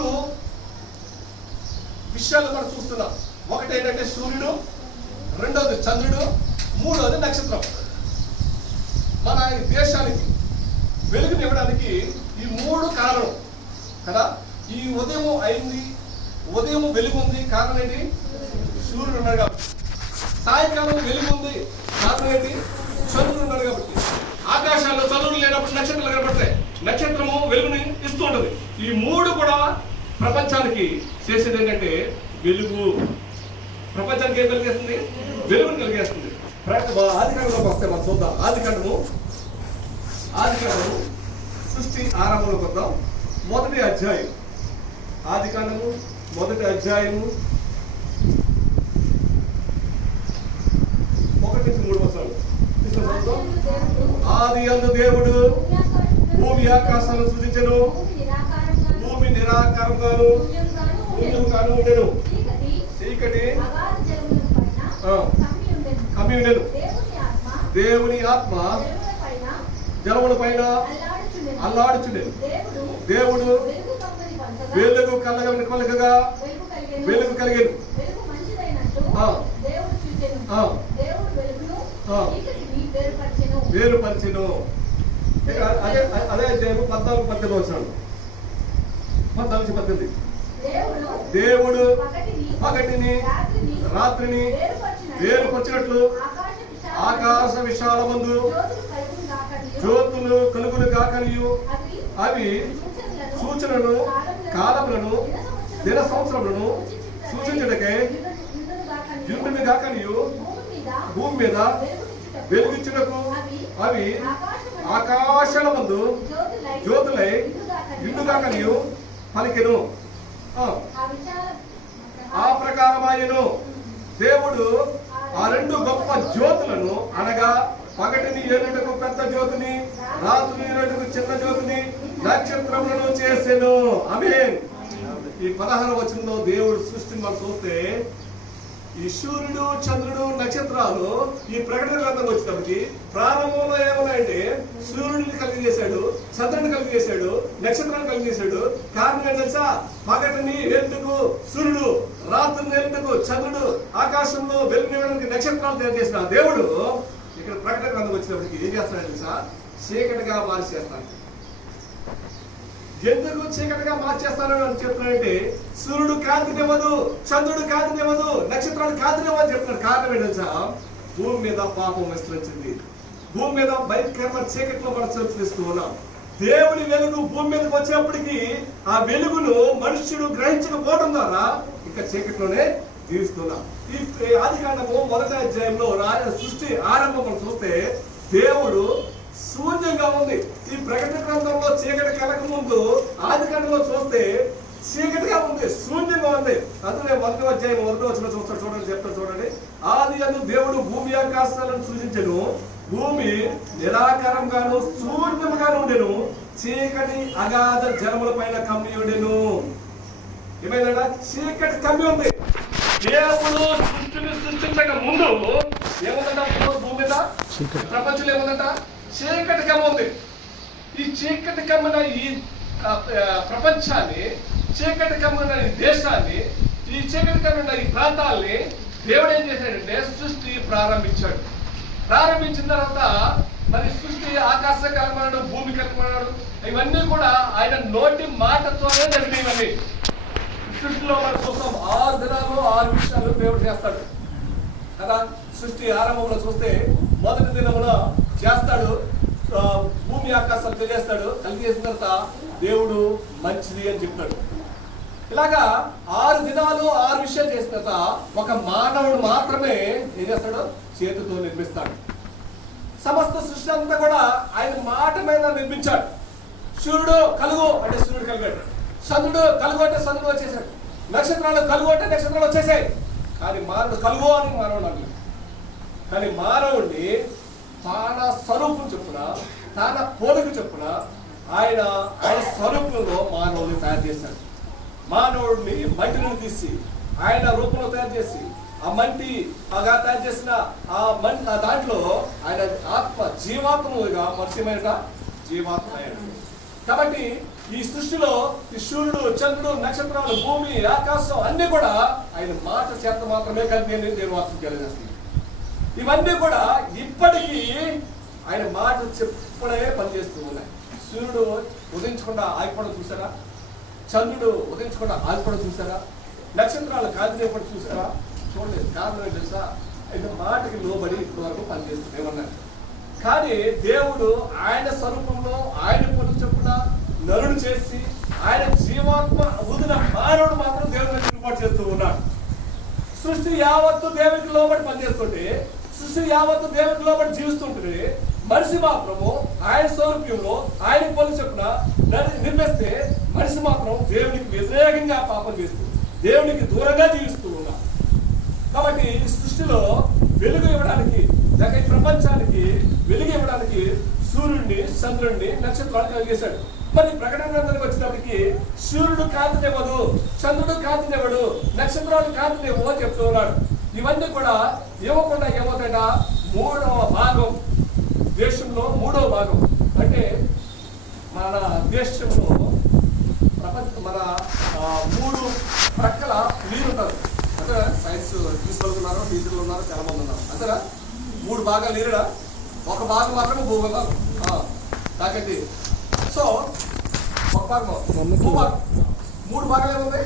విషయాలు మనం చూస్తున్నాం. ఒకటి ఏంటంటే సూర్యుడు, రెండవది చంద్రుడు, మూడవది నక్షత్రం. మన దేశానికి వెలుగునివ్వడానికి ఈ 3 కారణం కదా. ఈ ఉదయం అయింది, ఉదయం వెలుగు ఉంది, కారణం ఏంటి, సూర్యుడు ఉన్నాడు కాబట్టి. సాయంకాలం వెలుగు ఉంది, కారణం ఏంటి, చంద్రుడు ఉన్నాడు కాబట్టి. ఆకాశాల్లో చంద్రుడు లేనప్పుడు నక్షత్రాలు కనబడతాయి, నక్షత్రము వెలుగుని ఇస్తూ ఉంటుంది. ఈ 3 కూడా ప్రపంచానికి చేసేది ఏంటంటే వెలుగు. ప్రపంచానికి ఏం కలిగేస్తుంది, వెలుగుని కలిగేస్తుంది. ఆదికాండంలోకి వస్తే మనం చూద్దాం. ఆదికాండము సృష్టి ఆరంభంలోకి వద్దాం. 1వ అధ్యాయం, ఆదికాండము 1వ అధ్యాయము 1-3 వచనాలు. ఆది యందు దేవుడు భూమి ఆకాశాలను సృజించెను, భూమి నిరాకారంగాను శూన్యముగాను ఉండెను, చీకటి కమ్మి ఉండెను. దేవుని ఆత్మ జలముల పైన అల్లాడుచుండెను. దేవుడు వెలుగు కలగగా వెలుగు కలిగేను. వేరుపరిచెను. అదే అధ్యాయము 14-18 వచ్చాడు. 14-18. దేవుడు పగటిని రాత్రిని వేరుపరిచినట్లు ఆకాశ విశాలమందు జ్యోతులు కలుగులు కాకనియు అవి సూచనలను కాలములను దిన సంవత్సరములను సూచించుటకై యుండును కాకనియు భూమి మీద వెలుగుచుటకు అవి ఆకాశాల మందు జ్యోతులై యుండుగాకనియు పలికెను. ఆ ప్రకారమాయను. దేవుడు ఆ రెండు గొప్ప జ్యోతులను అనగా పగటిని ఏలుటకు పెద్ద జ్యోతిని, రాత్రి ఏలుటకు చిన్న జ్యోతిని, నక్షత్రములను చేసెను. ఆమేన్. ఈ 16వ వచనంలో దేవుడు సృష్టిని మనం చూస్తే ఈ సూర్యుడు, చంద్రుడు, నక్షత్రాలు ఈ ప్రకటన గ్రంథం వచ్చినప్పటికి ప్రారంభంలో ఏమన్నాయంటే సూర్యుడిని కలిగజేశాడు, చంద్రుడిని కలిగజేశాడు, నక్షత్రాన్ని కలిగజేశాడు. కారణం ఏంటి తెలుసా? పగటిని ఏలుటకు సూర్యుడు, రాత్రిని ఏలుటకు చంద్రుడు, ఆకాశంలో వెలుగునివ్వడానికి నక్షత్రాలు తయారు చేసిన దేవుడు ఇక్కడ ప్రకటన గ్రంథం వచ్చినప్పటికి ఏం చేస్తాడు తెలుసా? చీకటిగా మార్చేస్తాడు. ఎందుకు చీకటిగా మార్చేస్తాను అని చెప్తున్నాడంటే సూర్యుడు కాంతినివ్వదు, చంద్రుడు కాంతినివ్వదు, నక్షత్రాలు కాంతినివ్వదు అని చెప్తున్నాడు. కారణం ఏంటంటే భూమి మీద పాపం విస్తరించింది. భూమి మీద భయంకరమైన చీకట్లో మనం సంచరిస్తూ ఉన్నాం. దేవుని వెలుగు భూమి మీదకి వచ్చేప్పటికి ఆ వెలుగును మనుష్యుడు గ్రహించకపోవడం ద్వారా ఇంకా చీకట్లోనే జీవిస్తున్నాం. ఈ ఆదికాండము 1వ అధ్యాయంలో సృష్టి ఆరంభం మనం చూస్తే దేవుడు శూన్యంగా ఉంది. ఈ ప్రకటన గ్రంథంలో చీకటి కలక ముందు ఆదికాండంలో చూస్తే చీకటిగా ఉంది, శూన్యంగా ఉంది. అందుకే 1వ అధ్యాయం 1వ వచనం చూస్తాడు. చూడండి, చెప్తాడు చూడండి. ఆదియందు దేవుడు భూమి ఆకాశాలను సృజించెను. భూమి నిరాకారంగాను శూన్యముగాను ఉండెను. చీకటి అగాధ జలముల పైన కమ్మి ఉండెను. ఏమైందంట? చీకటి కమ్మి ఉంది. దేవుడు సృష్టిని సృష్టించక ముందు ఏముందంట? భూమి మీద ప్రపంచంలో ఏముందంట? చీకటి కమ్మ ఉంది. ఈ చీకటి కమ్మిన ఈ ప్రపంచాన్ని, చీకటి కమ్మిన ఈ దేశాన్ని, ఈ చీకటి కమ్మిన ఈ ప్రాంతాల్ని దేవుడు ఏం చేశాడంటే సృష్టి ప్రారంభించాడు. ప్రారంభించిన తర్వాత మరి సృష్టి ఆకాశ కలమన్నాడు, భూమి కలమన్నాడు. ఇవన్నీ కూడా ఆయన నోటి మాటతోనే జరిగినవన్నీ. సృష్టిలో మనం చూస్తాం 6 దినాలు 6 విషయాలు దేవుడు చేస్తాడు కదా. సృష్టి ఆరంభంలో చూస్తే మొదటి దినమున చేస్తాడు, భూమి ఆకాశాలు కలిగేస్తాడు. కలిగేసిన తర్వాత దేవుడు మంచిది అని చెప్తాడు. ఇలాగా 6 దినాలు 6 విషయాలు చేసిన తర్వాత ఒక మానవుడు మాత్రమే ఏం చేస్తాడు? చేతితో నిర్మిస్తాడు. సమస్త సృష్టి అంతా కూడా ఆయన మాట మీద నిర్మించాడు. సూర్యుడు కలుగు అంటే సూర్యుడు కలిగాడు, చంద్రుడు కలుగు అంటే చంద్రుడు వచ్చేసాడు, నక్షత్రాలు కలుగు అంటే నక్షత్రాలు వచ్చేసాయి. కానీ మానవుడు కలుగు అని మానవుడు అన్నాడు. కానీ మానవుడిని తన స్వరూపం చొప్పున, తన పోలిక చొప్పున ఆయన స్వరూపంలో మానవుడిని తయారు చేశాడు. మానవుడిని మట్టిని తీసి ఆయన రూపంలో తయారు చేసి ఆ మట్టి బాగా తయారు చేసిన ఆ దాంట్లో ఆయన ఆత్మ జీవాత్మగా మత్స్యమైన జీవాత్మ అయ్యాడు. కాబట్టి ఈ సృష్టిలో ఈ సూర్యుడు, చంద్రుడు, నక్షత్రాలు, భూమి, ఆకాశం అన్ని కూడా ఆయన మాట చేత మాత్రమే కలిగి నేను వాక్యం తెలియజేస్తుంది. ఇవన్నీ కూడా ఇప్పటికీ ఆయన మాట చెప్పుడే పనిచేస్తూ ఉన్నాయి. సూర్యుడు ఉదయించకుండా ఆగిపోవడం చూసారా? చంద్రుడు ఉదయించకుండా ఆగిపోవడం చూసారా? నక్షత్రాలు కాలిపోవడం చూసారా? చూడలేదు. కారణం ఏంటి తెలుసా? అయితే మాటకి లోబడి ఇప్పటి వరకు పనిచేస్తుంది ఏమన్నారు. కానీ దేవుడు ఆయన స్వరూపంలో ఆయన పనులు చెప్పున నరుడు చేసి ఆయన జీవాత్మ ఊదిన మానవుడు మాత్రం దేవుడిని ఏర్పాటు చేస్తూ ఉన్నాడు. సృష్టి యావత్తు దేవుడికి లోబడి పనిచేస్తుంటే, సృష్టి యావత్తు దేవుడికి లోబడి జీవిస్తుంటే, మనిషి మాత్రము ఆయన స్వరూపంలో ఆయన పనులు చెప్పున నిర్మిస్తే మనిషి మాత్రం దేవునికి వ్యతిరేకంగా పాపం చేస్తూ దేవునికి దూరంగా జీవిస్తూ ఉన్నాడు. కాబట్టి ఈ సృష్టిలో వెలుగు ఇవ్వడానికి, లేక ఈ ప్రపంచానికి వెలుగు ఇవ్వడానికి సూర్యుడిని, చంద్రుడిని, నక్షత్రాలు కలిగేశాడు. మరి ప్రకటన గ్రంథానికి వచ్చినప్పటికీ సూర్యుడు కాంతినివ్వదు, చంద్రుడు కాంతినివ్వడు, నక్షత్రాలు కాంతినివ్వవు అని చెప్తూ ఉన్నాడు. ఇవన్నీ కూడా ఇవ్వకుండా ఏమవుతాడ? 3వ భాగం దేశంలో 3వ భాగం అంటే మన దేశంలో మన 3 ప్రక్కల నీరు ఉంటుంది. అంటే సైన్స్ ప్రిన్సిపల్ ఉన్నారు, టీచర్లు ఉన్నారు, చాలా మంది ఉన్నారు. అంతేనా? 3 భాగాలు నీరుడా, ఒక భాగం మాత్రమే భూగోళం నాకైతే. సో ఒక భాగం భూభాగం, 3 భాగాలు ఏముంది?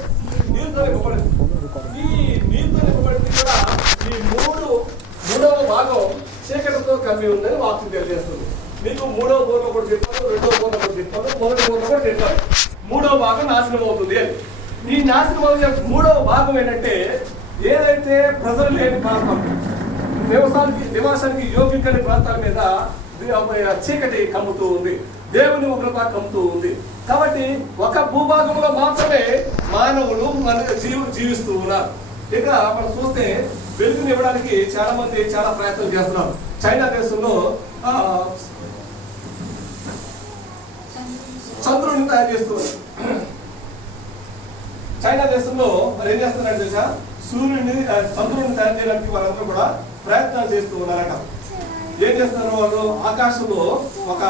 నీరుతో నింపబడింది. ఈ నీరుతో నింపబడింది కూడా ఈ మూడవ భాగం చీకటితో కమ్మి ఉందని వాక్యం తెలియజేస్తుంది. మీకు 3వ బోర్లో కూడా చెప్పాను, 2వ బోర్లో కూడా చెప్పాను, 1వ బోర్లో కూడా చెప్పాను. 3వ భాగం నాశనం అవుతుంది అని. ఈ నాశనం అయ్యే 3వ భాగం ఏంటంటే, ఏదైతే ప్రజలు లేని ప్రాంతం, నివాసానికి యోగ్యం కాని ప్రాంతాల మీద చీకటి కమ్ముతూ ఉంది, దేవుని ఉగ్రత కమ్ముతూ ఉంది. కాబట్టి ఒక భూభాగంలో మాత్రమే మానవులు జీవిస్తూ ఉన్నారు. ఇక మనం చూస్తే వెలుగుని ఇవ్వడానికి చాలా మంది చాలా ప్రయత్నం చేస్తున్నారు. చైనా దేశంలో చంద్రుడిని తయారు చేస్తున్నారు. చైనా దేశంలో మరి ఏం చేస్తున్నారంటే తెలుసా, చంద్రుడిని తయారు చేయడానికి వాళ్ళందరూ కూడా ప్రయత్నాలు చేస్తూ ఉన్నారట. ఏం చేస్తున్నారు వాళ్ళు, ఆకాశంలో ఒక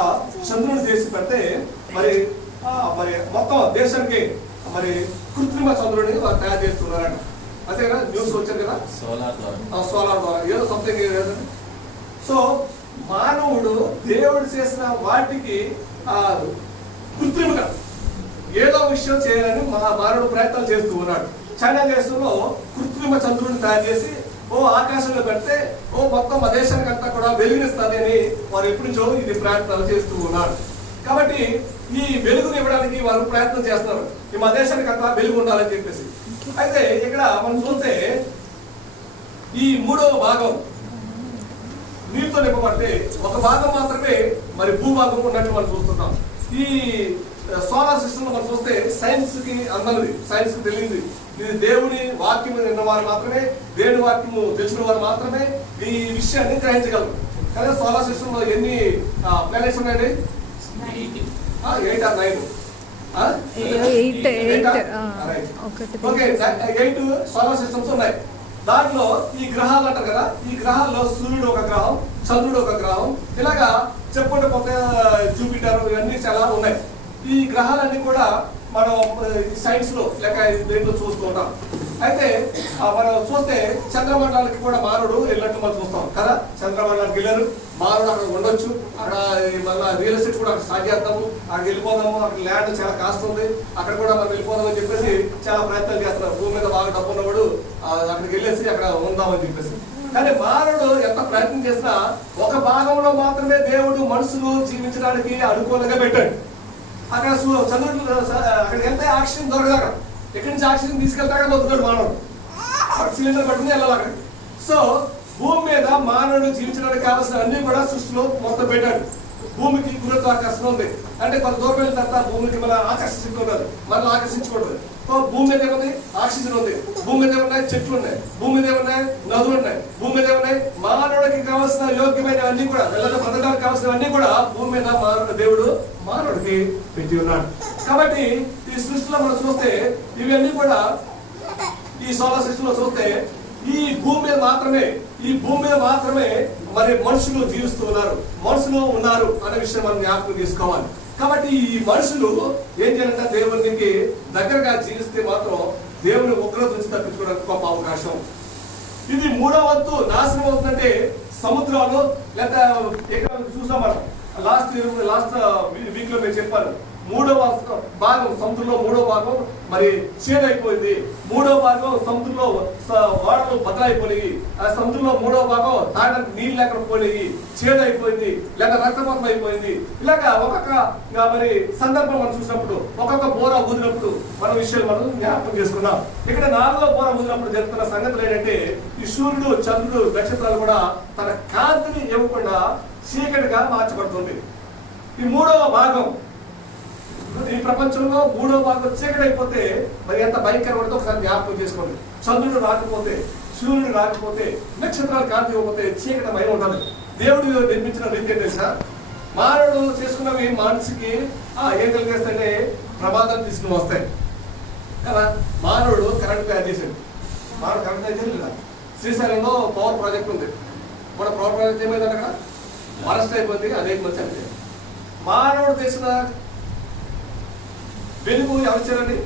చంద్రుడిని చేసి పెడితే మరి మొత్తం దేశానికి మరి కృత్రిమ చంద్రుడిని వాళ్ళు తయారు చేస్తున్నారట. అంతేనా? న్యూస్ వచ్చారు కదా, సోలార్ ద్వారా ఏదో సంథింగ్. సో మానవుడు దేవుడు చేసిన వాటికి కృత్రిమంగా ఏదో విషయం చేయాలని మానవుడు ప్రయత్నాలు చేస్తూ ఉన్నాడు. చైనా దేశంలో కృత్రిమ చంద్రుడిని తయారు చేసి ఆకాశంలో పెడితే మొత్తం మా దేశానికి అంతా కూడా వెలుగునిస్తుంది అని వారు ఎప్పటి నుంచో ఇది ప్రయత్నాలు చేస్తూ ఉన్నారు. కాబట్టి ఈ వెలుగుని ఇవ్వడానికి వారు ప్రయత్నం చేస్తున్నారు, ఈ మా దేశానికి అంతా వెలుగు ఉండాలని చెప్పేసి. అయితే ఇక్కడ మనం చూస్తే ఈ 3వ భాగం నీరుతో నింపబడితే ఒక భాగం మాత్రమే మరి భూభాగం ఉన్నట్టు మనం చూస్తున్నాం. ఈ సోలార్ సిస్టమ్ లో మనం చూస్తే సైన్స్ కి అందరిది, సైన్స్ కి తెలియదు. ఇది దేవుని వాక్యము విన్న వారు మాత్రమే, దేవుని వాక్యము తెలిసిన వారు మాత్రమే ఈ విషయాన్ని గ్రహించగలరు. కానీ సోలార్ సిస్టమ్ లో ఎన్ని ప్లానెట్స్ ఉన్నాయండి? 8 or 9? 8 సోలార్ సిస్టమ్స్ ఉన్నాయి. దాంట్లో ఈ గ్రహాలు అంటారు కదా, ఈ గ్రహాల్లో సూర్యుడు ఒక గ్రహం, చంద్రుడు ఒక గ్రహం, ఇలాగా చెప్పుకుంటే పోతే జూపిటర్ ఇవన్నీ చాలా ఉన్నాయి. ఈ గ్రహాలన్నీ కూడా మనం సైన్స్ లో లేక దేంట్లో చూస్తూ ఉంటాం. అయితే మనం చూస్తే చంద్రమండలానికి కూడా మానవుడు వెళ్ళినట్టు మనం చూస్తాం కదా. చంద్రమండలానికి వెళ్ళారు, మానవుడు అక్కడ ఉండొచ్చు, అక్కడ మళ్ళీ రియల్ ఎస్టేట్ కూడా అక్కడ స్టార్ట్ చేద్దాము, అక్కడికి వెళ్ళిపోదాము, అక్కడ ల్యాండ్ చాలా కాస్ట్ ఉంది, అక్కడ కూడా మనం వెళ్ళిపోదాం అని చెప్పేసి చాలా ప్రయత్నాలు చేస్తున్నారు. భూమి మీద బాగా డబ్బు ఉన్నవాడు అక్కడికి వెళ్ళేసి అక్కడ ఉందామని చెప్పేసి. కానీ మానవుడు ఎంత ప్రయత్నం చేసినా ఒక భాగంలో మాత్రమే దేవుడు మనుషులు జీవించడానికి అనుకూలంగా పెట్టాడు. అక్కడ చంద్రుడు అక్కడికి వెళ్తే ఆక్సిజన్ దొరకదు. అక్కడ ఎక్కడి నుంచి ఆక్సిజన్ తీసుకెళ్తాక బతుకుతాడు మానవుడు, సిలిండర్ పట్టుకుని వెళ్ళాలి అక్కడికి. సో భూమి మీద మానవుడు జీవించడానికి కావాల్సిన అన్ని కూడా సృష్టిలో మొత్తం పెట్టాడు. భూమికి గురుత్వాకర్షణ ఉంది, అంటే కొంత దూరం వెళ్ళిన తర్వాత భూమికి మనం ఆకర్షించుకుంటుంది, మనల్ని ఆకర్షించకూడదు. భూమి మీద ఏముంది? ఆక్సిజన్ ఉంది. భూమి మీద ఏమున్నాయి? చెట్లు ఉన్నాయి. భూమి మీద ఏమున్నాయి? నదులు ఉన్నాయి. భూమి మీద ఏమున్నాయి? మానవుడికి కావాల్సిన యోగ్యమైన అన్ని కూడా, వెళ్ళడం బతకడానికి కావాల్సినవన్నీ కూడా భూమి మీద దేవుడు మానవుడికి పెట్టి ఉన్నాడు. కాబట్టి ఈ సృష్టిలో మనం చూస్తే ఇవన్నీ కూడా ఈ సోలార్ సిస్టమ్ లో చూస్తే ఈ భూమి మీద మాత్రమే మరి మనుషులు జీవిస్తూ ఉన్నారు, మనుషులు ఉన్నారు అనే విషయం మనం జ్ఞాపకం తీసుకోవాలి. కాబట్టి ఈ మనుషులు ఏం చేయాలంటే దేవునికి దగ్గరగా జీవిస్తే మాత్రం దేవుని ఉగ్రత నుంచి తప్పించుకోవడానికి గొప్ప అవకాశం. ఇది 3వ వంతు నాశనం అవుతుందంటే సముద్రాలు, లేదా ఇక్కడ చూసాం మనం లాస్ట్ వీక్ లో మీరు చెప్పారు, 3వ భాగం సముద్రంలో 3వ భాగం మరి చేదైపోయింది. 3వ భాగం సముద్రంలో వాడలు బదలైపోయి, ఆ సముద్రంలో 3వ భాగం తాగడానికి నీళ్ళు లేక పోయి చేదైపోయింది, లేక రక్తపాతం అయిపోయింది. ఇలాగా ఒక్కొక్క మరి సందర్భం మనం చూసినప్పుడు, ఒక్కొక్క బోర ఊదినప్పుడు మన విషయాలు మనం జ్ఞాపకం చేసుకున్నాం. ఇక్కడ 4వ బోర ఊదినప్పుడు జరుగుతున్న సంగతులు ఏంటంటే, ఈ సూర్యుడు, చంద్రుడు, నక్షత్రాలు కూడా తన కాంతిని ఇవ్వకుండా చీకటిగా మార్చబడుతుంది. ఈ 3వ భాగం, ఈ ప్రపంచంలో 3వ భాగం చీకటి అయిపోతే మరి ఎంత భయంకరపడితే ఒకసారి జ్ఞాపకం చేసుకోండి. చంద్రుడు రాకపోతే, సూర్యుడు రాకపోతే, నక్షత్రాలు కాంతి ఇవ్వకపోతే చీకటి భయం ఉంటుంది. దేవుడు నిర్మించిన రీతి తెలుసా, మానవుడు చేసుకున్నవి మనిషికి ఏం కలిగేస్తే ప్రమాదం తీసుకుని వస్తాయి కదా. మానవుడు కరెంట్ తయారు చేశాడు, మానవుడు కరెంట్ తయారు చేయలేదు కదా. శ్రీశైలంలో పవర్ ప్రాజెక్ట్ ఉంది, మన పవర్ ప్రాజెక్ట్ ఏమైంది అక్కడ అరెస్ట్ అయిపోయింది, అనేక మంది అంటే మానవుడు చేసిన వెలుగు ఎవరు ఇచ్చారండి?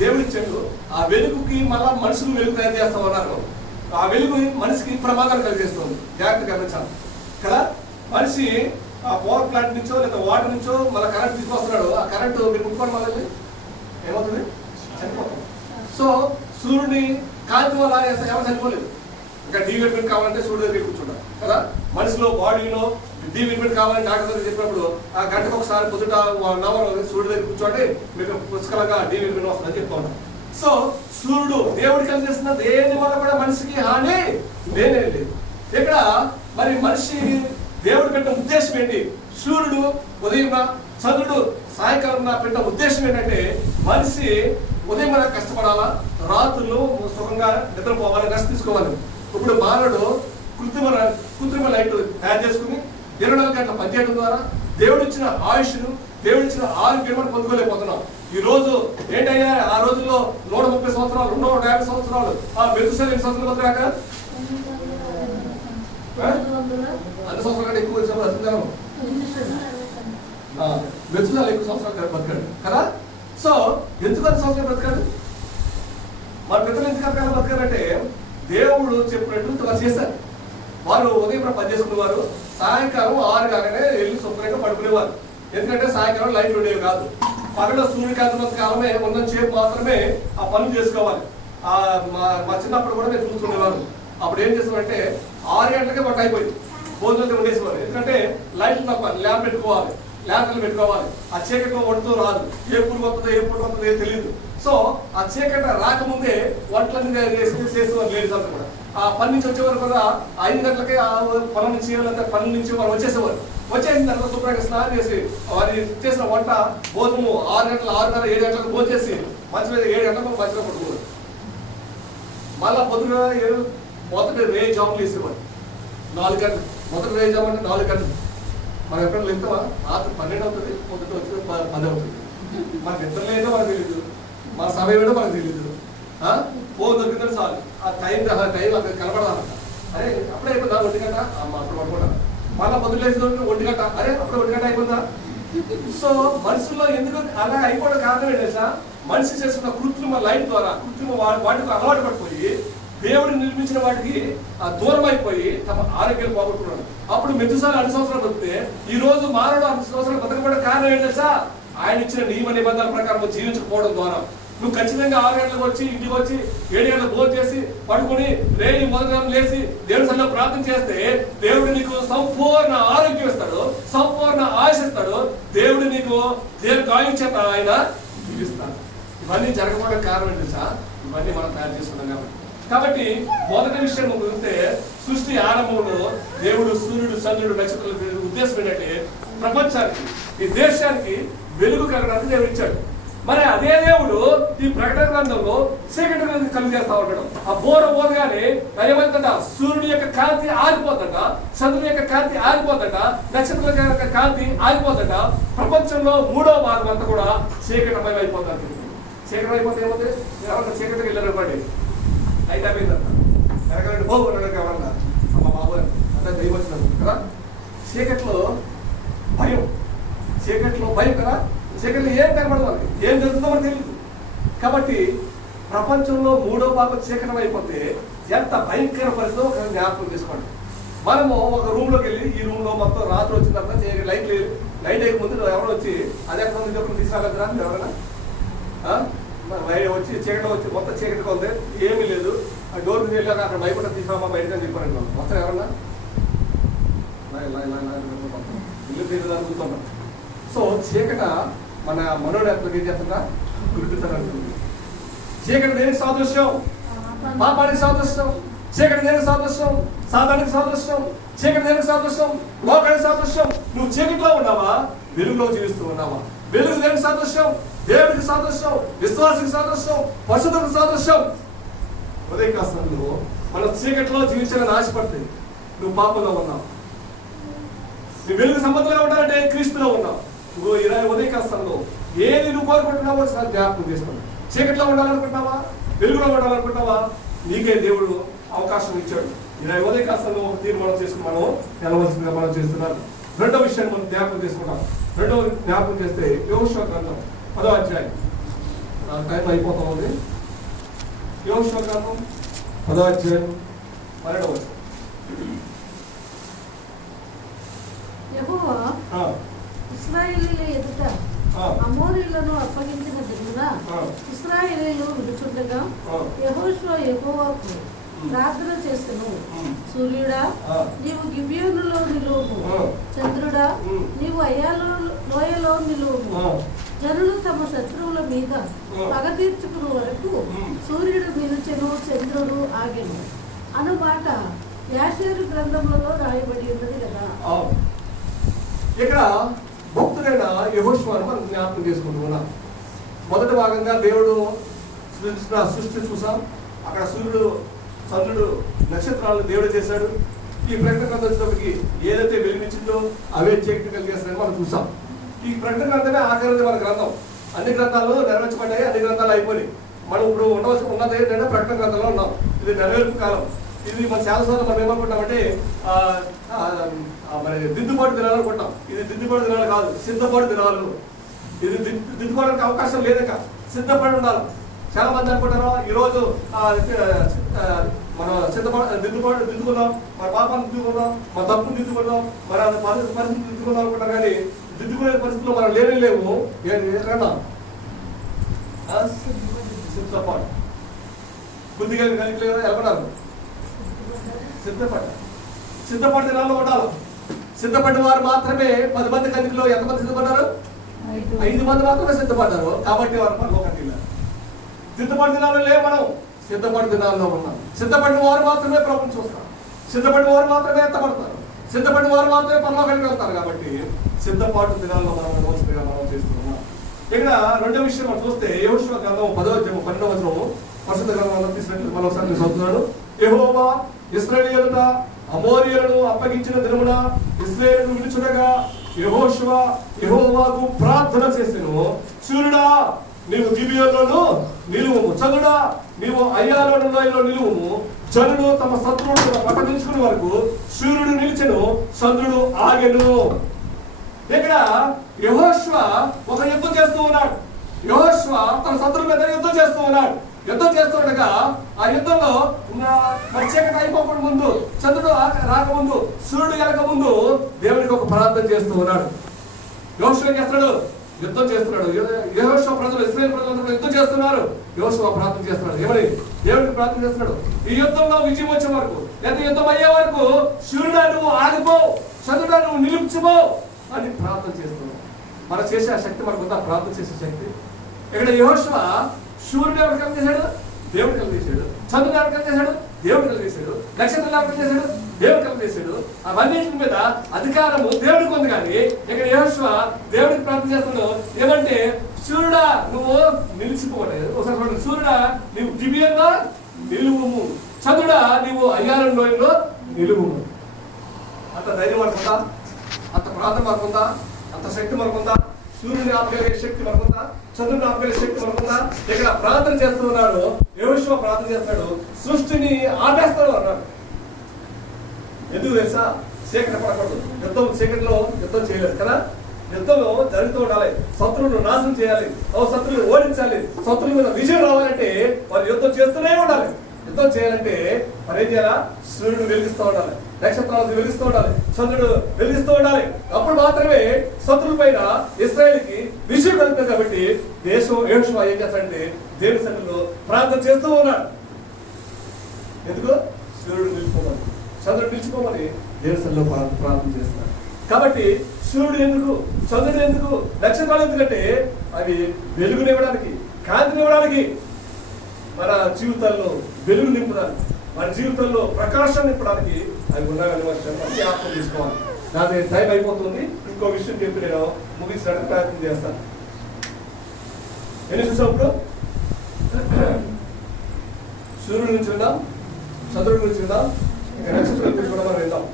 దేవుడు ఇచ్చాడు. ఆ వెలుగుకి మళ్ళా మనుషులు వెలుగు తయారు చేస్తామన్నారు. ఆ వెలుగు మనిషికి ప్రమాదాలు కలిగిస్తుంది. జాగ్రత్త గమనించాలి కదా. మనిషి ఆ పవర్ ప్లాంట్ నుంచో లేదా వాటర్ నుంచో మళ్ళీ కరెంట్ తీసుకొస్తున్నాడు. ఆ కరెంటు మీరు ముట్టుకోవడం వల్ల ఏమవుతుంది? చనిపోతుంది. సో సూర్యుని కాంతి వల్ల ఎవరు చనిపోలేదు. ఇంకా డి విటమిన్ కావాలంటే సూర్యుడు దగ్గర కూర్చుంటారు కదా. మనిషిలో బాడీలో డి విటమిన్ కావాలని డాక్టర్ దగ్గర చెప్పినప్పుడు ఆ గంటకు ఒకసారి పొద్దుట 1 అవర్ సూర్యుడు దగ్గర కూర్చోండి, మీకు పుష్కలంగా డి విటమిన్ వస్తుందని చెప్తా ఉంటాం. సో సూర్యుడు దేవుడికి కలిగిస్తున్న దేని వల్ల కూడా మనిషికి హాని లేనే లేదు. ఇక్కడ మరి మనిషి దేవుడు పెట్టిన ఉద్దేశం ఏంటి? సూర్యుడు ఉదయం, చంద్రుడు సాయంకాలం పెట్టిన ఉద్దేశం ఏంటంటే మనిషి ఉదయం కష్టపడాలా, రాత్రులు సుఖంగా నిద్రపోవాలి, రెస్ట్ తీసుకోవాలి. ఇప్పుడు మానవుడు కృత్రిమ లైట్ తయారు చేసుకుని 24 గంటల పనిచేయడం ద్వారా దేవుడు ఇచ్చిన ఆయుష్ను, దేవుడు ఇచ్చిన ఆరోగ్యం మనం పొందుకోలేకపోతున్నాం. ఈ రోజు ఏంటయ్యా, ఆ రోజుల్లో 130 సంవత్సరాలు, 250 సంవత్సరాలు, ఆ మెతుసెల ఎన్ని సంవత్సరాలు బతికాక? అన్ని సంవత్సరాల కంటే ఎక్కువ బతికాను. మెతుసెల ఎక్కువ సంవత్సరాలు బతికాడు కదా. సో ఎందుకు 10 సంవత్సరాలు బతికాడు? మన పిల్లలు ఎందుకు బతికారంటే దేవుడు చెప్పినట్టు వారు చేశారు. వారు ఉదయం పని చేసుకునేవారు, సాయంకాలం 6 కాగానే వెళ్ళి శుభ్రంగా పడుకునేవారు. ఎందుకంటే సాయంకాలం లైట్ ఉండేవి కాదు. పగల సూర్యకాంతి కాలమే ఉన్నంత సేపు మాత్రమే ఆ పనులు చేసుకోవాలి. మా చిన్నప్పుడు కూడా మేము చూస్తుండేవారు. అప్పుడు ఏం చేస్తామంటే 6 గంటలకే వంట అయిపోయింది, భోజనాలు వండేసేవారు. ఎందుకంటే లైట్లు తప్ప ల్యాంప్ పెట్టుకోవాలి, ల్యాంపులు పెట్టుకోవాలి. ఆ చీకట్లో వండుతూ రాదు, ఏ పూట వస్తుందో ఏ పూట వస్తుందో ఏం తెలియదు. సో ఆ చీకట రాకముందే వంటలన్నీ చేసేవారు లేడీస్ అంతా కూడా. ఆ పని నుంచి వచ్చేవారు కూడా 5 గంటలకే ఆ పొలం నుంచి పని నుంచి వాళ్ళు వచ్చేసేవారు. వచ్చేసిన తర్వాత శుభ్రంగా స్నానం చేసి వారి చేసిన వంట భోజనము 6 గంటలు, 6:30, 7 గంటలకు భోజేసి మంచి మీద 7 గంటలకు మంచిగా పడుకోవాలి. మళ్ళా పొద్దున మొదటి రే జాములు వేసేవాడు 4 గంటలు. మొదటి రే జాము అంటే 4 గంటలు. మనం ఎక్కడ వెళ్తావా? రాత్రి 12 అవుతుంది, పొద్దుట వచ్చి 10 అవుతుంది. మనకి నిద్ర లేదో మనకు తెలియదు, మన సమయం ఏదో మనకు తెలియదు. ఫోన్ దొరికిందని చాలు, ఆ టైం అక్కడ కనపడాలంట. అరే అప్పుడే అయిపోతుందా 1 గంట, అప్పుడు పడుకుంటాను. మళ్ళీ పొద్దులేసి 1 గంట, అరే అప్పుడు 1 గంట అయిపోతుందా? సో మనుషుల్లో ఎందుకు అలా అయిపోవడం కారణం ఏంటంటే మనిషి చేస్తున్న కృత్రిమ లైట్ ద్వారా కృత్రిమ వాటికి అలవాటు పడిపోయి దేవుడు నిర్మించిన వాటికి దూరం అయిపోయి తమ ఆరోగ్యాలు పోగొట్టుకున్నాడు. అప్పుడు మెతుసాలు 2 సంవత్సరాలు బతికితే ఈ రోజు మానవుడు 2 సంవత్సరాలు బతకపోవడం కారణం ఏంటంటే ఆయన ఇచ్చిన నియమ నిబంధనల ప్రకారం జీవించకపోవడం ద్వారా. నువ్వు ఖచ్చితంగా 6 గంటలకు వచ్చి ఇంటికి వచ్చి 7 గంటలకు భోజనం చేసి పడుకుని రేని మొదటి లేచి దేవుడి సన్నిధిలో ప్రార్థన చేస్తే దేవుడు నీకు సంపూర్ణ ఆరోగ్యం ఇస్తాడు, సంపూర్ణ ఆయుష్ ఇస్తాడు. దేవుడు నీకు దీర్ఘాయువు చేత ఆయన జీవిస్తాడు. ఇవన్నీ జరగకపోవడం కారణం ఏంటి సార్? ఇవన్నీ మనం తయారు చేసుకున్నాం కాబట్టి మొదటి విషయం చూస్తే సృష్టి ఆరంభంలో దేవుడు సూర్యుడు, చంద్రుడు, నక్షత్రాలు ఉద్దేశం ఏంటంటే ప్రపంచానికి, ఈ దేశానికి వెలుగు కలగడానికి దేవుడు ఇచ్చాడు. మరి అదే దేవుడు ఈ ప్రకటన గ్రంథంలో చీకటి కలిగేస్తా ఉంటాడు. ఆ బోర బోరగానే ఏమైందంట, సూర్యుడి యొక్క కాంతి ఆగిపోతుంట, చంద్రుడి యొక్క కాంతి ఆగిపోతుంట, నక్షత్రాల యొక్క కాంతి ఆగిపోతుంట. ప్రపంచంలో 3వ భాగం అంతా కూడా చీకటమయం అయిపోతుంది. చీకటి అయిపోతే ఏమవుతుంది? ఎవరన్నా చీకటికి వెళ్ళారు ఇవ్వండి, అయితే అయిపోయిందంట, ఎరగండి పోగొట్టాడు ఎవరన్నా అమ్మ బాబు అంతా దైవం వచ్చినారు కదా. చీకట్లో భయం, చీకట్లో భయం కదా. చీకట్లో ఏం కనబడదు, మనకి ఏం జరుగుతుందో మనకు తెలియదు. కాబట్టి ప్రపంచంలో 3వ భాగం చీకటం అయిపోతే ఎంత భయంకర పరిస్థితిలో ఒక జ్ఞాపకం తీసుకోండి. మనము ఒక రూమ్లోకి వెళ్ళి ఈ రూమ్లో మొత్తం రాత్రి వచ్చిన తర్వాత లైట్ లేదు, లైట్ అయ్యే ముందు ఎవరో వచ్చి అది ఎక్కడ ఉంది ఎప్పుడు తీసుకురాగలరా ఎవరైనా వచ్చి చీకట్లో వచ్చి మొత్తం చీకటిగా ఉంది, ఏమీ లేదు, ఆ డోర్ మీద వెళ్ళాక అక్కడ భయపడ తీసుకురామా బయటగా చెప్పారండి. మొత్తం ఎవరన్నా ఇల్లు తీరు అనుకుంటున్నాం. సో చీకట మన మనోడు ఏం చేస్తుందా గుర్తిస్తారంటుంది. చీకటి దేనికి సాదృశ్యం? పాపానికి సాదృశ్యం. చీకటి దేనికి సాదృశ్యం? సాతానికి సాదృశ్యం. చీకటి దేనికి సాదృశ్యం? లోకానికి సాదృశ్యం. నువ్వు చీకటిలో ఉన్నావా, వెలుగులో జీవిస్తూ ఉన్నావా? వెలుగు దేనికి సాదృశ్యం? దేవుడికి సాదృశ్యం, విశ్వాసానికి సాదృశ్యం, పరిశుద్ధకు సాదృశ్యం. ఉదయకాలంలో మన చీకటిలో జీవించాలని ఆశపడుతుంది. నువ్వు పాపంలో ఉన్నావు. నీ వెలుగు సంబంధంగా ఉండాలంటే క్రీస్తులో ఉన్నావు. నువ్వు ఉదయకాలంలో ఏది నువ్వు కోరుకుంటున్నావో సార్ జ్ఞాపకం చేసుకోండి. చీకట్లో ఉండాలనుకుంటున్నావా, వెలుగులో ఉండాలనుకుంటున్నావా? నీకే దేవుడు అవకాశం ఇచ్చాడు. ఉదయకాలంలో ఒక తీర్మానం చేసుకుని మనం వెళ్ళవలసిందిగా మనం చేస్తున్నాం. రెండో విషయాన్ని మనం జ్ఞాపకం చేసుకుంటాం. రెండవ జ్ఞాపకం చేస్తే యెహోషువ గ్రంథం 10వ అధ్యాయం టైం అయిపోతా ఉంది. యెహోషువ గ్రంథం 10వ అధ్యాయం 12వ వచనం. యెహోవా ఇశ్రాయేలీయుల ఎదుట అమోరీయులను అప్పగించిన దిగున ఇశ్రాయేలీయులు విడుచుండగా యెహోషువ యెహోవాకు ప్రార్థన చేసెను. సూర్యుడా, నీవు గిబియోనులో నిలువుము. చంద్రుడా, నీవు అయ్యాలో లోయలో నిలువుము. జనులు తమ శత్రువుల మీద పగ తీర్చుకున్న వరకు సూర్యుడు నిలిచెను, చంద్రుడు ఆగెను అను మాట యాషేరు గ్రంథములలో రాయబడి ఉన్నది కదా. ఇక్కడ భక్తుడైన యెహోషువను మనం జ్ఞాపకం చేసుకుంటున్నాం. మొదటి భాగంగా దేవుడు సృష్టించిన సృష్టి చూసాం. అక్కడ సూర్యుడు, చంద్రుడు, నక్షత్రాలను దేవుడు చేశాడు. ఈ ప్రకటన గ్రంథం వచ్చేటప్పటికి ఏదైతే వెలిగించిందో అవే చీకటి కలిగేస్తారని మనం చూసాం. ఈ ప్రకటన గ్రంథమే ఆఖరిది మన గ్రంథం. అన్ని గ్రంథాలు నెరవేర్చబడ్డాయి, అన్ని గ్రంథాలు అయిపోయి మనం ఇప్పుడు ఉన్నది ఏంటంటే ప్రకటన గ్రంథంలో ఉన్నాం. ఇది నెరవేర్పు కాలం. ఇది మన శాసనాలు మనం ఏమనుకుంటామంటే మరి దిద్దుబాటు దినాలు అనుకుంటాం. ఇది దిద్దుబాటు దినాలు కాదు, సిద్ధపాటు దినాలు. ఇది దిద్దుకోవడానికి అవకాశం లేదక, సిద్ధపడి ఉండాలి. చాలా మంది అనుకుంటారు ఈరోజు మన దిద్దుకుందాం, మన పాపాన్ని దిద్దుకుందాం, మన తప్పును దిద్దుకుందాం, మన పరిస్థితి దిద్దుకుందాం అనుకుంటారు. కానీ దిద్దుకునే పరిస్థితుల్లో మనం లేవు. ఎక్కడన్నా సిద్ధపాటు బుద్ధిగా కలిగి ఎలపడాలి. సిద్ధపడి దినాల్లో ఉండాలి. సిద్ధపడిన వారు మాత్రమే 10 మంది కలిగిలో ఎంతమంది సిద్ధపడ్డారు? 5 మంది మాత్రమే సిద్ధపడ్డారు. కాబట్టి వారు పరలోకానికి వెళ్ళారు. సిద్ధపడి దినాల్లో లేవు, మనం సిద్ధపడి దినాల్లో ఉన్నాం. సిద్ధపడిన వారు మాత్రమే ప్రభుత్వం చూస్తారు. సిద్ధపడిన వారు మాత్రమే ఎత్తపడతారు. సిద్ధపడిన వారు మాత్రమే పరలోకానికి వెళ్తారు. కాబట్టి సిద్ధపాటు దినాల్లో మనం చేస్తున్నాం. ఇక్కడ రెండో విషయం మనం చూస్తే యెహోషువ గ్రంథం 10వ అధ్యాయం 12వ వచనం పరిశుద్ధ గ్రంథంలో తీసినట్లు మరోసారి నేను చదువుతున్నాను. యెహోవా ఇశ్రాయేలీయుల అమోరీయులను అప్పగించిన దినమున ఇశ్రాయేలు విడుచుడగా యెహోషువ యెహోవాకు ప్రార్థన చేసెను. సూర్యుడా, నీవు గిబియోనులో నిలువుము. చంద్రుడా, నీవు అయ్యాలోను లోయలో నిలువుము. జనులు తమ శత్రువులను పక్కదించుకునే వరకు సూర్యుడు నిలిచెను, చంద్రుడు ఆగెను. ఇక్కడ యెహోషువ ఒక యుద్ధం చేస్తూ ఉన్నాడు. యెహోషువ తన శత్రువుల మీద యుద్ధం చేస్తూ ఉన్నాడు. యుద్ధం చేస్తుండగా ఆ యుద్ధంలో ప్రత్యేకత అయిపోకుండా ముందు, చంద్రుడు రాకముందు, సూర్యుడు వెనక ముందు దేవునికి ఒక ప్రార్థన చేస్తూ ఉన్నాడు. యెహోషువ ఏం చేస్తున్నాడు? యుద్ధం చేస్తున్నాడు. యెహోషువ ప్రజలు, ఇశ్రాయేలు ప్రజలందరూ యుద్ధం చేస్తున్నారు. యెహోషువ ప్రార్థన చేస్తున్నాడు. ఏమని? దేవుడికి ప్రార్థన చేస్తున్నాడు. ఈ యుద్ధంలో విజయం వచ్చే వరకు, లేదా యుద్ధం అయ్యే వరకు సూర్యుడా నువ్వు ఆగిపో, చంద్రుడా నువ్వు నిలుపుచుపో అని ప్రార్థన చేస్తున్నాడు. మనం చేసే ఆ శక్తి మనకు ఉందా? ప్రార్థన చేసే శక్తి. ఇక్కడ యెహోషువ సూర్యుడు ఎవరు కలిగేశాడు? దేవుడు కలిగేశాడు. చంద్రుడు ఎవరు కలిగేశాడు? దేవుడు కలిగేశాడు. నక్షత్రాలు ఎవరు కలిగేశాడు? దేవుడు కలిగేశాడు. అవన్నింటి మీద అధికారము దేవుడికి ఉంది. కానీ ఇక్కడ యెహోషువ దేవుడికి ప్రార్థన చేస్తున్నాడు. ఏమంటే, సూర్యుడా నువ్వు నిలిచిపోలేదు. ఒకసారి చూడండి. సూర్యుడా నీవు గిబియోనులో నిలువుము. చంద్రుడా నీవు అయ్యాలోను లోయలో నిలువుము. అంత ధైర్యం మనకుందా? అంత ప్రార్థన మనకుందా? అంత శక్తి మనకుందా? సూర్యుని ఆపగలిగే శక్తి మనకుందా? చంద్రుని ఆపగలిగే శక్తి మనకుందా? ఇక్కడ ప్రార్థన చేస్తూ ఉన్నాడు. యెహోషువ ప్రార్థన చేస్తాడు. సృష్టిని ఆపేస్తాడు అన్నాడు. ఎందుకు తెలుసా? చీకటి పడకూడదు. చీకటిలో యుద్ధం చేయలేదు కదా. యుద్ధంలో జరుగుతూ ఉండాలి. శత్రువులను నాశనం చేయాలి. శత్రువులను ఓడించాలి. శత్రువుల మీద విజయం రావాలంటే వారు యుద్ధం చేస్తూనే ఉండాలి. యుద్ధం చేయాలంటే మరి ఏం చేయాలా? సూర్యుడు వెలిగిస్తూ ఉండాలి, నక్షత్రాలు వెలిగిస్తూ ఉండాలి, చంద్రుడు వెలిగిస్తూ ఉండాలి. అప్పుడు మాత్రమే శత్రువుల పైన ఇశ్రాయేలుకి విజయం కలుగుతుంది. కాబట్టి దేశం యెహోషువ ఏం చేస్తాడంటే దేవుని సన్నిధిలో ప్రార్థన చేస్తూ ఉన్నాడు. ఎందుకు? సూర్యుడు నిలిచిపోమని, చంద్రుడు నిలిచిపోమని దేవుని సన్నిధిలో ప్రార్థన చేస్తున్నాడు. కాబట్టి సూర్యుడు ఎందుకు, చంద్రుడు ఎందుకు, నక్షత్రాలు ఎందుకంటే అవి వెలుగునివ్వడానికి, కాంతినివ్వడానికి, మన జీవితాల్లో వెలుగు నింపడానికి, మన జీవితంలో ప్రకాశం నింపడానికి అవి ఉన్నాయని జ్ఞాపకం తీసుకోవాలి. నాది టైం అయిపోతుంది. ఇంకో విషయం చెప్పి నేను ముగించడానికి ప్రయత్నం చేస్తాను. ఎన్ని చూసాం ఇప్పుడు? సూర్యుడి నుంచి విందాం, చంద్రుడి గురించి విందాం, నక్షత్రాల గురించి కూడా మనం విందాం.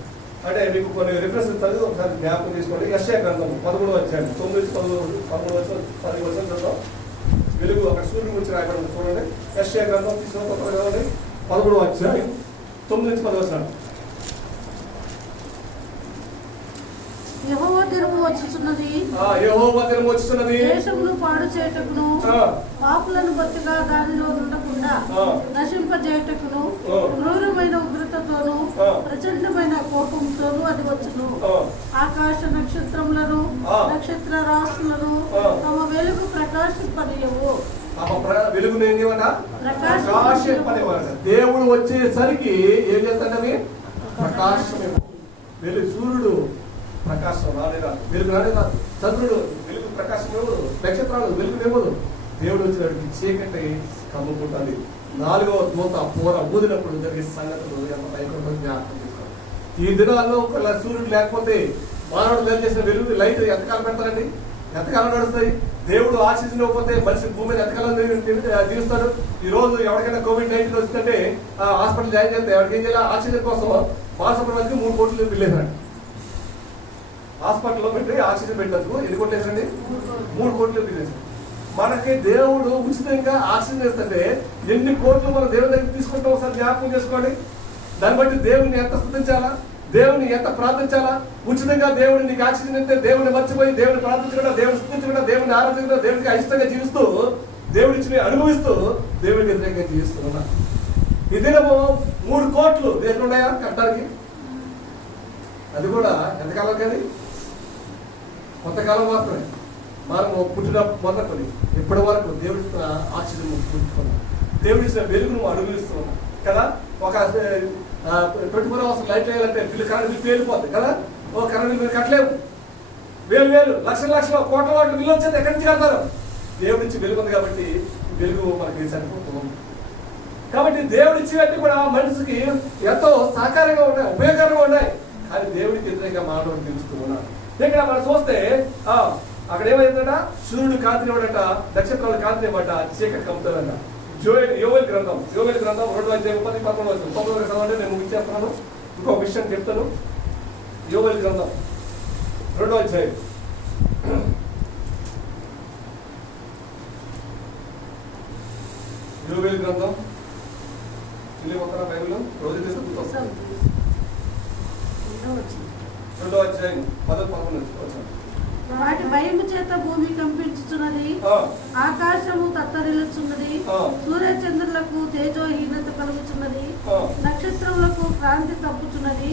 అంటే మీకు కొన్ని రిఫరెన్స్ చదివి ఒకసారి జ్ఞాపకం తీసుకోండి. యెషయా గ్రంథం 13వ అధ్యాయం 9-13 చూద్దాం. వెలుగు అక్కడ సూర్యుడి గురించి రాయబడి చూడండి. యెషయా గ్రంథం తీసుకుని 13వ అధ్యాయం 9-10 వచనాలు. యెహోవా దినము వచ్చుచున్నది, యెహోవా దినము వచ్చుచున్నది, దేశమును పాడు చేయుటకును పాపులను బొత్తిగా దానిలో ఉండకుండా నశింపజేయుటకును క్రూరమైన ఉగ్రతతోను ప్రచండమైన కోపంతోను అది వచ్చును. ఆకాశ నక్షత్రములను నక్షత్ర రాశులను తమ వెలుగు ప్రకాశింపనియవు. వెలుగును ప్రకాశింపనివ్వాలి. దేవుడు వచ్చేసరికి ఏం చేస్తాడని ప్రకాశం. వెలుగు సూర్యుడు ప్రకాశం రానే రాదు, వెలుగు రానే రాదు. చంద్రుడు వెలుగు ప్రకాశం ఇవ్వదు, నక్షత్రాలు వెలుగు ఇవ్వదు. దేవుడు వచ్చినట్టు చీకటి కమ్ముకుంటుంది. 4వ దూత పూర ఊదినప్పుడు జరిగే సంగతులు ఎంత భయంకరంగా జ్ఞాపకం చేసుకోవాలి. ఈ దినాల్లో ఒకవేళ సూర్యుడు లేకపోతే మానవుడు వేలు చేసిన వెలుగు లైట్ ఎంతకాలం పెడతారండి? ఎంతకాలం నడుస్తాయి? దేవుడు ఆక్సిజన్ ఇవ్వకపోతే మనిషి భూమి మీద ఎంతకాలం జీవిస్తాడు? ఈ రోజు ఎవరికైనా COVID-19 వచ్చిందంటే హాస్పిటల్ జాయిన్ చేస్తే ఎవరికి ఏం చేయాలి? ఆక్సిజన్ కోసం బాలసుబ్రహ్మణ్యానికి 3 కోట్లు బిల్లేసాడు. హాస్పిటల్లో పెట్టి ఆక్సిజన్ పెట్టేందుకు ఎన్ని కోట్లు వేసండి? 3 కోట్లు బిల్లేసాడు. మనకి దేవుడు ఉచితంగా ఆక్సిజన్ ఇస్తుంటే ఎన్ని కోట్లు మనం దేవుని దగ్గర తీసుకుంటాం ఒకసారి జ్ఞాపకం చేసుకోండి. దాన్ని బట్టి దేవుని ఎంత స్తుతించాలా, దేవుని ఎంత ప్రార్థించాలా. ఉచితంగా దేవుని నీకు ఆక్సిజన్ ఇస్తే దేవుని మర్చిపోయి దేవుని ప్రార్థించకుండా, దేవుని స్తుతించకుండా, దేవుని ఆరాధించకుండా, దేవునికి అయిష్టంగా జీవిస్తూ, దేవుడిని అనుభవిస్తూ దేవునికి వ్యతిరేకంగా జీవిస్తున్నా. ఈ దినము 3 కోట్లు దేంట్లో ఉన్నాయా కట్టడానికి? అది కూడా ఎంతకాలం కానీ కొంతకాలం మాత్రమే. మనం పుట్టిన మొదలుకొని ఇప్పటి వరకు దేవుడిస్తున్న ఆక్సిజన్ పుట్టుకున్నాం, దేవుడిచ్చిన వెలుగును అనుభవిస్తున్నాం కదా. ఒక 24 అవర్స్ లైట్ వేయాలంటే కరెంట్ బిల్ పేలిపోతుంది కదా. కరెంట్ బిల్ కట్టలేము. వేలు లక్షల కోట్ల బిల్లు వచ్చేది ఎక్కడి నుంచి కడతారు? దేవుడి నుంచి వెలుగు ఉంది కాబట్టి వెలుగు మనకి సరిపోతుంది. కాబట్టి దేవుడిచ్చినట్టు కూడా మనిషికి ఎంతో సహకారంగా ఉన్నాయి, ఉపయోగకరంగా ఉన్నాయి. కానీ దేవుడికి వ్యతిరేకంగా మానవుడు తెలుస్తూ ఉన్నాడు. ఇక్కడ మనం చూస్తే అక్కడ ఏమైందట? సూర్యుడు కాంతినివ్వడట, నక్షత్రాలు కాంతినివ్వట, చీకటి కమ్ముతాడంట. యోవేలు గ్రంథం 2వ అధ్యాయం 10-11 చదవండి. నేను ముగించేస్తున్నాను. ఇంకొక విషయం చెప్తాను. యోవేలు గ్రంథం 2వ అధ్యాయం యోవేలు గ్రంథం మొత్తం బైబిల్ రోజు తీసుకుంటాం. 2వ అధ్యాయం 10-11 వాటి భయము చేత భూమి కంపించుచున్నది, ఆకాశము తత్తరిల్లుచున్నది, సూర్యచంద్రులకు తేజోహీనత కలుగుచున్నది, నక్షత్రములకు క్రాంతి తప్పుచున్నది.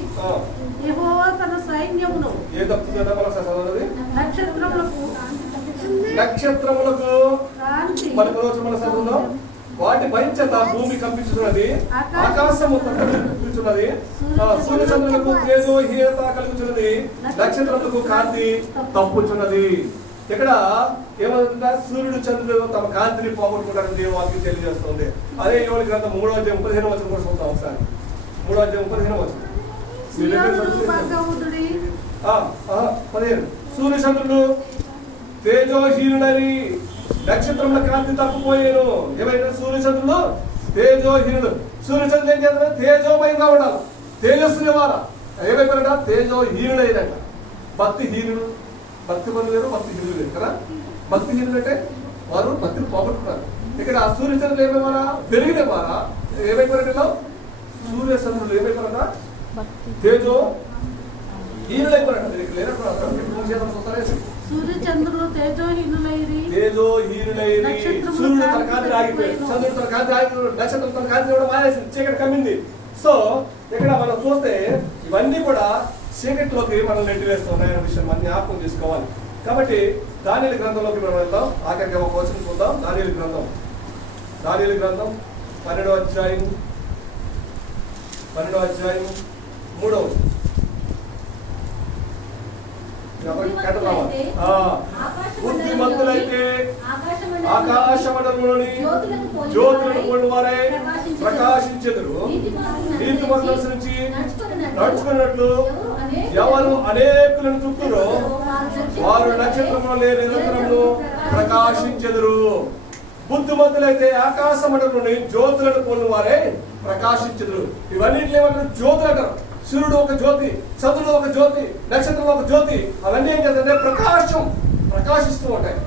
యెహోవా తన సైన్యమును నక్షత్రములకు క్రాంతి వాటి భయం చేత భూమి కంపించుతున్నది, ఆకాశము తప్పుచున్నది, సూర్యచంద్రులకు తేజోహీనత కలుగుతున్నది, నక్షత్రములకు కాంతి తప్పుచున్నది. ఇక్కడ ఏమవుతుందా? సూర్యుడు చంద్రుడు తమ కాంతిని పోగొట్టుకుంటారని దేవుని వాక్యం తెలియజేస్తుంది. అదే యోవేలు గ్రంథం 3వ అధ్యాయం 15వ వచనం కూడా చూద్దాం ఒకసారి. 3వ అధ్యాయం 15వ వచనం. 15 సూర్యచంద్రులు తేజోహీనుడని నక్షత్రముల కాంతి తప్పిపోయాను. ఏమైనా సూర్యచంద్రులు తేజోహీనుడు. సూర్యచంద్రులు ఏం చేస్తారు? తేజోమయంగా ఉండాలి, తేజస్సుని ఇవ్వాలా. ఏమైపోయాడ? తేజోహీనుడైనట. భక్తిహీనుడు, భక్తి పనులు లేరు, భక్తిహీనుడు లేరు కదా. భక్తిహీనుడు అంటే వారు భక్తిని పోగొట్టుకున్నారు. ఇక్కడ సూర్యచంద్రులు ఏమైపోయారా? వెలుగునివ్వాలా. ఏమైపోయారట? సూర్యచంద్రులు ఏమైపోయారట? తేజోహీనుడైపోయారట. సూర్యచంద్రులు తేజోహీనులైరి, సూర్యుడు తన కాంతి ఆగిపోయాడు, చంద్రుడు తన కాంతి ఆగిపోయాడు, నక్షత్రం తన కాంతి కూడా మానేసింది, చీకటి కమ్మింది. సో ఇక్కడ మనం చూస్తే ఇవన్నీ కూడా చీకటిలోకి మనం నెట్టివేస్తున్నాయనే విషయం మనం జ్ఞాపకం చేసుకోవాలి. కాబట్టి దానియేలు గ్రంథంలోకి మనం వెళ్దాం. ఆఖరిగా ఒక వచనం చూద్దాం. దానియేలు గ్రంథం 12వ అధ్యాయం 3వ బుద్ధిమంతులైతే ఆకాశమండలంలోని జ్యోతులను పోలిన వారే ప్రకాశించెదరు. నీతిమంతులను అనుసరించి నడుచుకున్నట్లు ఎవరు అనేకులను చుట్టూరో వారు నక్షత్రంలో నిరంతరము ప్రకాశించెదరు. బుద్ధిమంతులైతే ఆకాశమండలంలోని జ్యోతులను పోలిన వారే ప్రకాశించెదరు. ఇవన్నింటిలో ఏమంటారు? జ్యోతులు అంటారు. సూర్యుడు ఒక జ్యోతి, చంద్రుడు ఒక జ్యోతి, నక్షత్రం ఒక జ్యోతి. అవన్నీ ఏం చేస్తాయంటే ప్రకాశిస్తూ ఉంటాయి.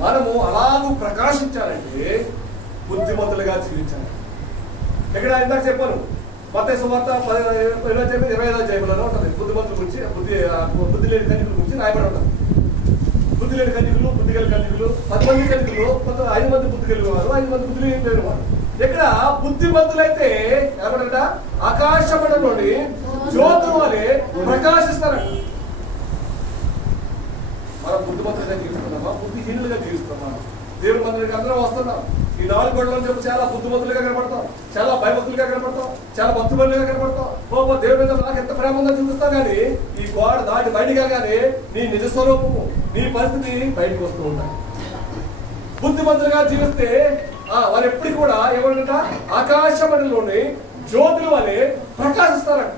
మనము అలాగూ ప్రకాశించాలంటే బుద్ధిమంతులుగా జీవించాలి. ఇక్కడ ఇందాక చెప్పాను, మత్తయి సువార్త 25 అధ్యాయంలో ఉంటుంది బుద్ధిమంతుల గురించి, బుద్ధి లేని కన్యకుల గురించి రాయబడి ఉంటుంది. బుద్ధి లేని కన్యకులు, బుద్ధి కలిగిన కన్యకులు, 10 మంది కన్యకులు, 5 మంది బుద్ధి కలిగిన వారు, 5 మంది బుద్ధి లేని వారు. ఇక్కడ బుద్ధిమంతులైతే ఏమంటారంట, ఆకాశమండలంలోని జ్యోతుల వలె ప్రకాశిస్తారంట. మనం బుద్ధిమంతులుగా జీవిస్తున్నామా, బుద్ధిహీనులుగా జీవిస్తున్నామా? దేవుని మందిరానికి అందరం వస్తున్నాం. ఈ 4 గోడల చెప్పి చాలా బుద్ధిమంతులుగా కనపడతాం, చాలా భయభక్తులుగా కనపడతాం, చాలా భక్తులుగా కనపడతాం. దేవుడి మీద నాకు ఎంత ప్రేమ ఉందో చూపిస్తాం. కానీ ఈ గోడ దాటి బయటికి వెళ్ళగానే నీ నిజ స్వరూపము, నీ పరిస్థితి బయటకు వస్తూ ఉంటాయి. బుద్ధిమంతులుగా జీవిస్తే వారు ఎప్పటికీ కూడా ఏమంట, ఆకాశ మండలంలోని జ్యోతుల వలె ప్రకాశిస్తారంట.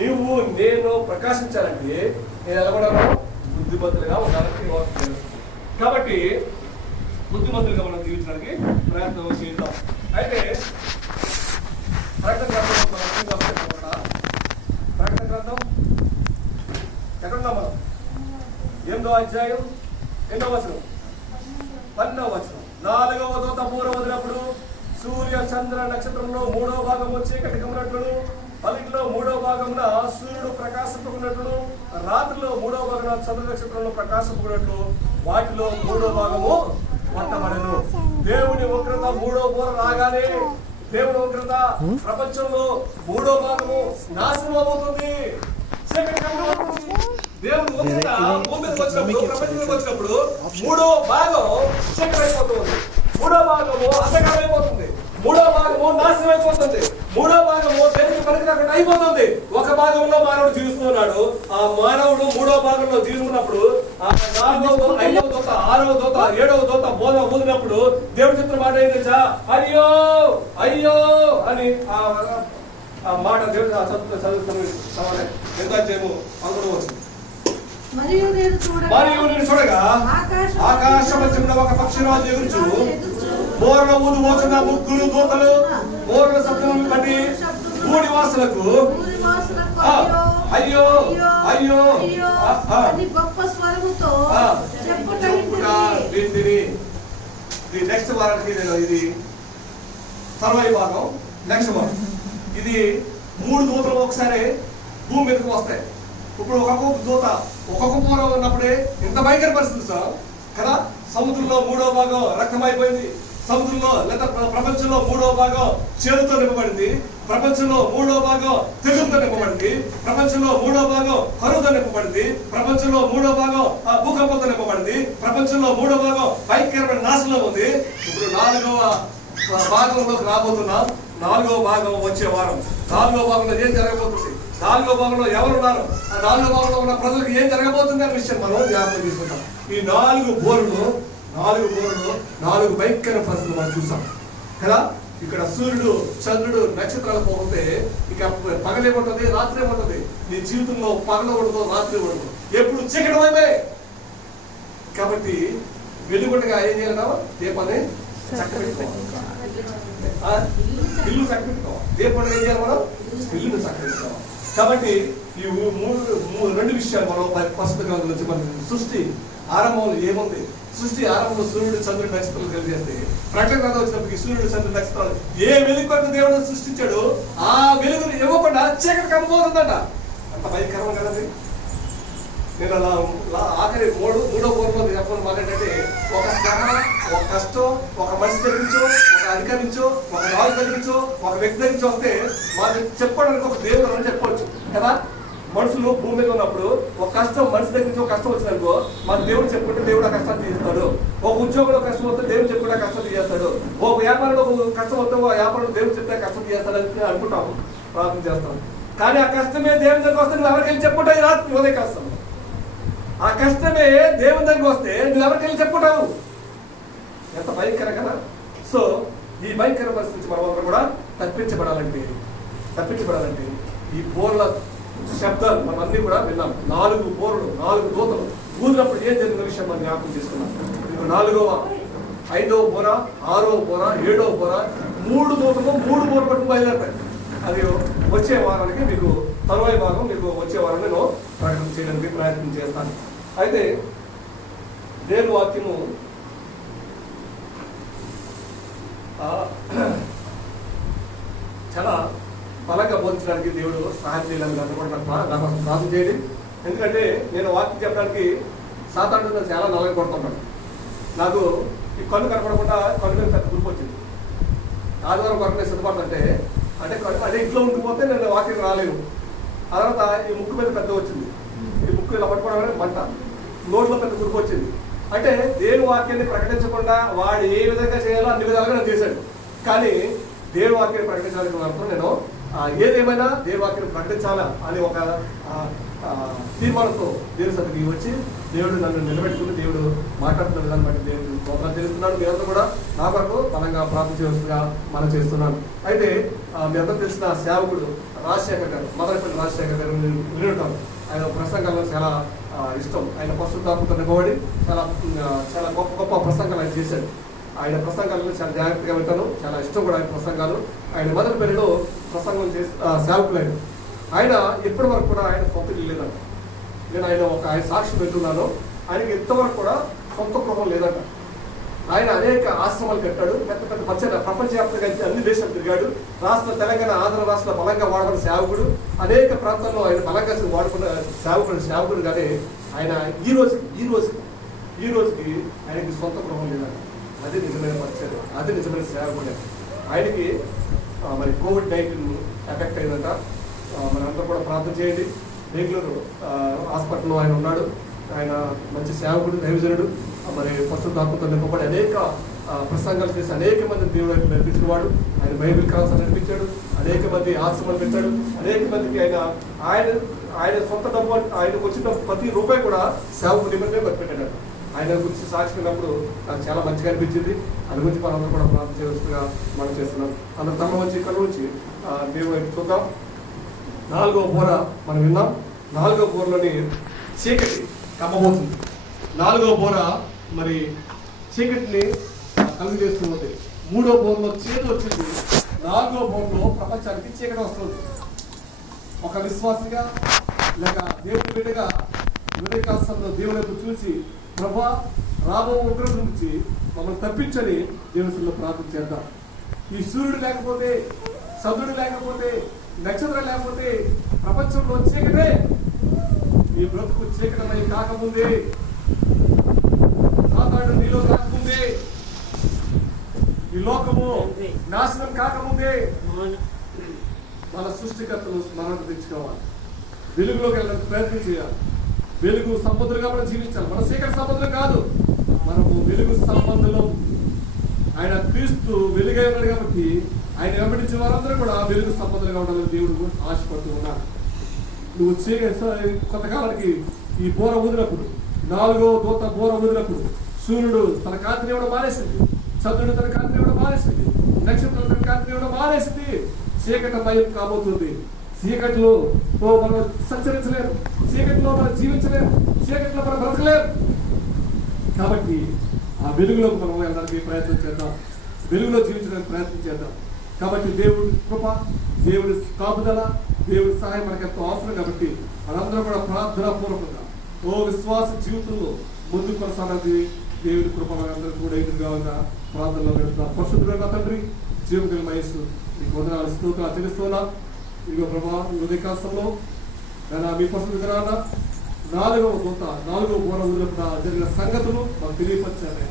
నువ్వు నేను ప్రకాశించాలంటే నేను ఎలా కూడా బుద్ధిమంతులుగా ఉండాలని. కాబట్టి బుద్ధిమంతులుగా మనం జీవించడానికి ప్రయత్నం చేద్దాం. అయితే ప్రకటన గ్రంథం ఎక్కడున్నాం మనం? 8వ అధ్యాయం 8వ వచనం, 12వ వచనం. 4వ దూత బూర వదిలినప్పుడు సూర్య చంద్ర నక్షత్రంలో 3వ భాగము చీకటి కమ్మినట్లును, పలికిలో 3వ భాగమున సూర్యుడు ప్రకాశింపుకున్నట్లు, రాత్రిలో 3వ భాగమున చంద్ర నక్షత్రంలో ప్రకాశింపుకున్నట్లు వాటిలో 3వ భాగము పట్టబడను. దేవుని ఉగ్రత 3వ బూర రాగానే దేవుని ఉగ్రత ప్రపంచంలో 3వ భాగము నాశనం అవుతుంది. దేవుని ఉగ్రత భూమి మీదకి వచ్చినప్పుడు, ప్రపంచంలోకి వచ్చినప్పుడు 3వ భాగం చీకటైపోతుంది, 3వ భాగము అంధకారమైపోతుంది, 3వ భాగము నాశనం అయిపోతుంది, 3వ భాగము దేవునికి పనికిరాకుండా అయిపోతుంది. ఒక భాగంలో మానవుడు జీవిస్తున్నాడు. ఆ మానవుడు 3వ భాగంలో జీవిస్తున్నప్పుడు 4వ, 5వ దూత, 6వ దూత, 7వ దూత బోధ ఊదినప్పుడు దేవుడి చిత్రం మాట ఏంటా, అయ్యో అయ్యో అని ఆ మాట దేవుడు చదువుతున్న ఎంత చేయము అనుకోవచ్చు. మరియు నేను చూడగా ఆకాశ మధ్యమున ఒక పక్షిరాజు ఎగురుచు బోర్ల ఊదు మోచున్న 3 దూతలు బోర్ల శబ్దం బట్టి భూనివాసులకు అయ్యో అయ్యో గొప్ప స్వరముతో నెక్స్ట్ వారానికి ఇది తర్వాయి భాగం. నెక్స్ట్ వారం ఇది 3 దూతలు ఒకసారి భూమి మీదకి వస్తాయి. ఇప్పుడు ఒక్కొక్క దూత ఒక్కొక్క పూర్వం ఉన్నప్పుడే ఇంత భయంకర పరిస్థితి సార్ కదా. సముద్రంలో 3వ భాగం రక్తమైపోయింది, సముద్రంలో లేదా ప్రపంచంలో 3వ భాగం చేదుతో నింపబడింది, ప్రపంచంలో 3వ భాగం తెగులతో నింపబడింది, ప్రపంచంలో 3వ భాగం కరువుతో నింపబడింది, ప్రపంచంలో 3వ భాగం భూకంపంతో నింపబడింది, ప్రపంచంలో 3వ భాగం భయంకరమైన నాశనం ఉంది. ఇప్పుడు 4వ భాగంలోకి రాబోతున్నాం. 4వ భాగం వచ్చే వారం. 4వ భాగంలో ఏం జరగబోతుంది, 4వ భాగంలో ఎవరున్నారు, ఆ 4వ భాగంలో ఉన్న ప్రజలకు ఏం జరగబోతుంది అనే విషయం మనం జ్ఞాపకం తీసుకుంటాం. ఈ 4 బోర్లు 4 భయంకర పరిస్థితులు మనం చూసాం కదా. ఇక్కడ సూర్యుడు చంద్రుడు నక్షత్రాలు పోతే ఇక పగలేముంటుంది, రాత్రి ఏముంటుంది. నీ జీవితంలో పగల ఉండదు, రాత్రి ఉండదు, ఎప్పుడు చీకటమైపోయి. కాబట్టి వెలుగుండగా ఏం చేయాలి, దీపాన్ని చక్కబెట్టుకోవాలి, ఇల్లు చక్కబెట్టుకోవాలి. దీపంగా ఏం చేయాలి, మనం ఇల్లును చక్కబెట్టుకోవాలి. కాబట్టి ఈ 2 విషయాలు మనం పరిశుద్ధ గ్రంథం నుంచి మన సృష్టి ఆరంభంలో ఏముంది. సృష్టి ఆరంభంలో సూర్యుడు చంద్రుడు నక్షత్రాలు కలిగేస్తే ప్రకటన గ్రంథం వచ్చినప్పటికీ సూర్యుడు చంద్రుడు నక్షత్రాలు ఏ వెలుగు కొరకు దేవుడు సృష్టించాడు ఆ వెలుగును ఇవ్వకుండా చీకటి కమ్మబోతుందట. అంత భయంకరం కదండి. నేను అలా ఆఖరి 3వ పూర్వం చెప్పడం మాట్లాడంటే ఒక శ్రమ, ఒక కష్టం, ఒక మనిషి దగ్గర నుంచో, ఒక అధికారి నుంచో, ఒక రాజు దగ్గర నుంచో, ఒక వ్యక్తి దగ్గర నుంచి వస్తే మాకు చెప్పడానికి ఒక దేవుడు అని చెప్పవచ్చు కదా. మనుషులు భూమి మీద ఉన్నప్పుడు ఒక కష్టం మనిషి దగ్గర నుంచి ఒక కష్టం వచ్చిందనుకో మాకు దేవుడు చెప్పుకుంటే దేవుడు ఆ కష్టాన్ని తీస్తాడు. ఒక ఉద్యోగంలో కష్టం వస్తే దేవుడు చెప్పుకుంటే కష్టం తీసేస్తాడు. ఒక వ్యాపారంలో కష్టం వస్తే వ్యాపారంలో దేవుడు చెప్తే కష్టం తీసేస్తాడు అని అనుకుంటాము, ప్రార్థన చేస్తాం. కానీ ఆ కష్టమే దేవుని దగ్గర వస్తే నువ్వు ఎవరికెళ్ళి చెప్పుకుంటావు, రాత్రి ఉదయం కష్టం. ఆ కష్టమే దేవుని దగ్గరికి వస్తే నువ్వు ఎవరికెళ్ళి చెప్పుకుంటావు. ఎంత భయంకరం కదా. సో ఈ భయంకర పరిస్థితి మనం అందరూ కూడా తప్పించబడాలంటే ఈ బోర్ల శబ్దాలు మనం అన్ని కూడా విన్నాం. 4 బోర్లు, 4 దూతలు ఊదినప్పుడు ఏం జరిగిన విషయం మనం జ్ఞాపకం చేసుకున్నాం. 4వ, 5వ బోర, 6వ బోర, 7వ బోర, 3 దూతలు 3 బోర్లు పట్టుకు బయలుదేరుతాయి. అది వచ్చే వారానికి మీకు తరువాయి భాగం మీకు వచ్చే వారం నేను ప్రకటన చేయడానికి ప్రయత్నం చేస్తాను. అయితే దేవుని వాక్యము చాలా బలంగా బోధించడానికి దేవుడు సహాయం చేయాలని అనుకుంటున్నా. నాకు ప్రార్థన చేయండి. ఎందుకంటే నేను వాక్యం చెప్పడానికి సాతాను చాలా నల్లగా కొడుతున్నాడు. నాకు ఈ కన్ను కనపడకుండా కన్ను మీద పెద్ద గుర్పు వచ్చింది. ఆదివారం కొరకు నేను సిద్ధపడుతుంటే అదే ఇంట్లో ఉండిపోతే నేను వాక్యం రాలేను. ఆ తర్వాత ఈ ముక్కు మీద పెద్ద వచ్చింది. ఈ ముక్కు ఇలా పట్టుకోవడం మంట, నోట్లో పెద్ద గుర్పు వచ్చింది. అంటే దేవుని వాక్యాన్ని ప్రకటించకుండా వాడు ఏ విధంగా చేయాలో అన్ని విధాలుగా నేను చేశాడు. కానీ దేవుని వాక్యాన్ని ప్రకటించాలని మాత్రం నేను ఏదేమైనా దేవుని వాక్యాన్ని ప్రకటించాలా అని ఒక తీర్మానంతో దేవుని సన్నిధికి వచ్చి దేవుడు నన్ను నిలబెట్టుకుని దేవుడు మాట్లాడుతున్న విధానం బట్టి దేవుడు ప్రోగ్రాం తెలుస్తున్నాను. మీ అందరూ కూడా నా కొరకు బలంగా ప్రార్థన చేస్తుగా మనం చేస్తున్నాను. అయితే మీ అందరూ తెలిసిన సేవకుడు రాజశేఖర్ గారు, మదనపల్లి రాజశేఖర్ గారు విని ఉంటాం. ఆయన ప్రసంగాల్లో చాలా ఇష్టం. ఆయన పరిశుద్ధాత్మతో నింపబడి చాలా చాలా గొప్ప గొప్ప ప్రసంగాలు ఆయన చేశాడు. ఆయన ప్రసంగాలను చాలా జాగ్రత్తగా వింటాను. చాలా ఇష్టం కూడా ఆయన ప్రసంగాలు. ఆయన మదనపల్లిలో ప్రసంగం చేసి సేవకులు ఆయన ఎప్పటి వరకు కూడా ఆయన సొంత ఇల్లు లేదంట. నేను ఆయన సాక్ష్యం పెట్టున్నాను. ఆయనకి ఇంతవరకు కూడా సొంత గృహం లేదంట. ఆయన అనేక ఆశ్రమాలు కట్టాడు. పెద్ద పెద్ద ప్రపంచవ్యాప్తంగా అన్ని దేశాలు తిరిగాడు. తెలంగాణ, ఆంధ్ర రాష్ట్రంలో బలంగా వాడబడిన సేవకుడు. అనేక ప్రాంతాల్లో ఆయన బలంగా వాడుకున్న సేవకుడు. కానీ ఆయన ఈ రోజుకి ఆయనకి సొంత గృహం లేదంట. అది నిజమైన పరిచయం, అది నిజమైన సేవకుడే. ఆయనకి మరి COVID-19 ఎఫెక్ట్ అయిందంట. మనందరూ కూడా ప్రార్థన చేయండి. బెంగళూరు హాస్పిటల్లో ఆయన ఉన్నాడు. ఆయన మంచి సేవకుడు, దైవజనుడు. మరి పరిశుద్ధాత్మతో నింపబడి అనేక ప్రసంగాలు చేసి అనేక మంది దేవుడు నడిపించిన వాడు. ఆయన బైబిల్ క్లాస్ నడిపించాడు. అనేక మంది ఆశ్రమాలు పెట్టాడు. అనేక మందికి ఆయన సొంత డబ్బు, ఆయనకు వచ్చిన ప్రతి రూపాయి కూడా సేవకు నిమిత్తమే ఖర్చు పెట్టాడు. ఆయన గురించి సాక్షినప్పుడు నాకు చాలా మంచిగా అనిపించింది. అది గురించి మనందరూ కూడా ప్రార్థన చేయవలసిందిగా మనం చేస్తున్నాం. అందరూ తమ వచ్చి కళ్ళు వచ్చి దేవుడు వైపు చూద్దాం. 4వ బోర మనం విన్నాం. 4వ బోరలోని చీకటి కమ్మబోతుంది. 4వ బోర మరి చీకటిని కలుగు చేస్తుంది. 3వ బోర్లో చేదు వచ్చింది. 4వ బోర్లో ప్రపంచానికి చీకటి వస్తుంది. ఒక విశ్వాసిగా లేక దేవుడి బిడ్డగా ఉదయకాలంలో దేవుని వైపు చూసి ప్రభా రాబో ఉగ్రత నుంచి మమ్మల్ని తప్పించని దేవునిలో ప్రార్థన చేద్దాం. ఈ సూర్యుడు లేకపోతే, చంద్రుడు లేకపోతే, నక్షత్రం లేకపోతే ప్రపంచంలో చీకటే. ఈ బ్రతుకు చీకటమై కాకముందే, సాతాను నీలో రాకముందే, ఈ లోకము నాశనం కాకముందే మన సృష్టికర్తను స్మరణ తెచ్చుకోవాలి. వెలుగులోకి వెళ్ళడానికి ప్రయత్నం చేయాలి. వెలుగు సంబంధులుగా మనం జీవించాలి. మన చీకటి సంబంధులు కాదు, మనము వెలుగు సంబంధులం. ఆయన క్రీస్తు వెలుగై ఉన్నాడు కాబట్టి ఆయన వెంబడించిన వారందరూ కూడా వెలుగు సంబంధులుగా ఉండాలని దేవుడు ఆశపడుతూ ఉన్నారు. నువ్వు కొంతకాలానికి ఈ బోర ఊదినప్పుడు, 4వ దూత బోర ఊదినప్పుడు సూర్యుడు తన కాంతిని ఇవ్వడం మానేసింది, చంద్రుడు తన కాంతిని ఇవ్వడం మానేసింది, నక్షత్రాలు తన కాంతిని ఇవ్వడం మానేసింది. చీకటమయం కాబోతుంది. చీకట్లో మనం సంచరించలేరు, చీకట్లో మనం జీవించలేరు, చీకట్లో మనం బ్రతకలేరు. కాబట్టి ఆ వెలుగులోకి మనం వెళ్ళడానికి ప్రయత్నం చేద్దాం, వెలుగులో జీవించడానికి ప్రయత్నం చేద్దాం. కాబట్టి దేవుడి కృప, దేవుడి కాపుదల, దేవుడి సహాయం మనకు ఎంతో అవసరం. కాబట్టి మనందరం కూడా ప్రార్థనాపూర్వకంగా విశ్వాస జీవితంలో ముందుకు కొనసాగాలి. దేవుడి కృప మనందరం కూడా ఎదురుగా ప్రార్థనలో వెళ్తాం. పరిశుద్ధుడైన తండ్రి, జీవగల మహేసు మీకు వందనాలు స్తోత్రాలు చెల్లిస్తున్నా. ఇదిగో ప్రభా, ఈ ఉదయకాలంలో మీ పరిశుద్ధ దినాన 4వ దూత 4వ బోర ఊదినప్పుడు జరిగిన సంగతులు మాకు తెలియపరిచారు.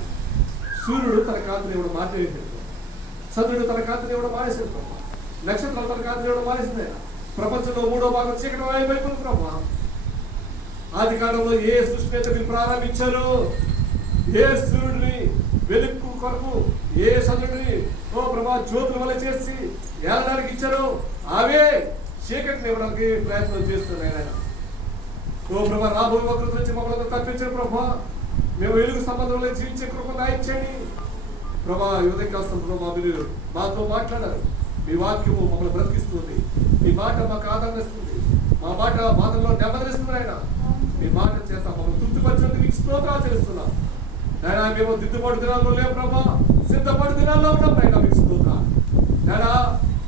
సూర్యుడు తన కాంతిని ఇవ్వడం మానేసాడు, చంద్రుడు తన కాంతిని ఇవ్వడం మానేసాడు, నక్షత్రాలు తన కాంతిని ఇవ్వడం మానేసింది. ప్రపంచంలో 3వ భాగం చీకటి అయిపోయింది ప్రభా. ఆది కాలంలో ఏ సృష్టి అయితే మీరు ప్రారంభించారు, ఏ సూర్యుడిని వెలుగు కొరకు, ఏ చంద్రుడిని ప్రభా జ్యోతుల వల్ల చేసి ఏలడానికి ఇచ్చారు, అవే చీకటిని ఇవ్వడానికి ప్రయత్నం చేస్తున్నాయి. ఆయన ప్రభా రాబోయే వక్రత నుంచి మమ్మల్ని తప్పించారు ప్రభా. మేము వెలుగు సంబంధంలో జీవించే కృప దయచేయండి ప్రభా. ఉదయకాలంలో మీరు మాతో మాట్లాడారు. మీ వాక్యము మమ్మల్ని బ్రతికిస్తుంది. మీ మాట మాకు ఆదరణిస్తుంది. మా మాట బాధల్లో నెమ్మదిస్తుంది. ఆయన మీ మాట చేత మమ్మల్ని తృప్తిపరిచినందుకు మీకు స్తోత్రాలు చెల్లిస్తున్నాం. నాయన మేము దిద్దుబాటు దినాల్లో లేవు ప్రభా, సిద్ధపాటు దినాల్లో ఉన్నాం. నాయన మీకు స్తోత్రాలు. నాయన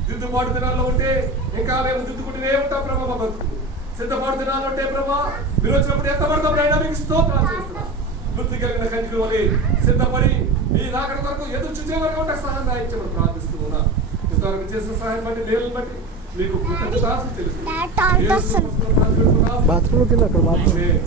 దిద్దుబాటు దినాల్లో ఉంటే ఇంకా మేము దిద్దుకుంటూనే ఉంటాం ప్రభా. మా బతుకు సిద్ధపాటు దినాలు ఉంటే ప్రభా మీరు వచ్చినప్పుడు ఎత్తపడతాం. నాయన మీకు స్తోత్రాలు చేస్తున్నాం. వృత్తి కలిగిన కంటికి వల్ల సిద్ధపడి మీ రాకడ వరకు ఎదురు చూసే వరకు ఉంటే సహాయం దాయించమని ప్రార్థిస్తూ ఉన్నా. ఇంతవరకు చేసిన సహాయం బట్టి, మేలు బట్టి మీకు కృతజ్ఞతాస్తుతులు తెలుసు. బాత్రూమ్కి వెళ్ళి అక్కడ బాత్రూమ్ ఆమేన్.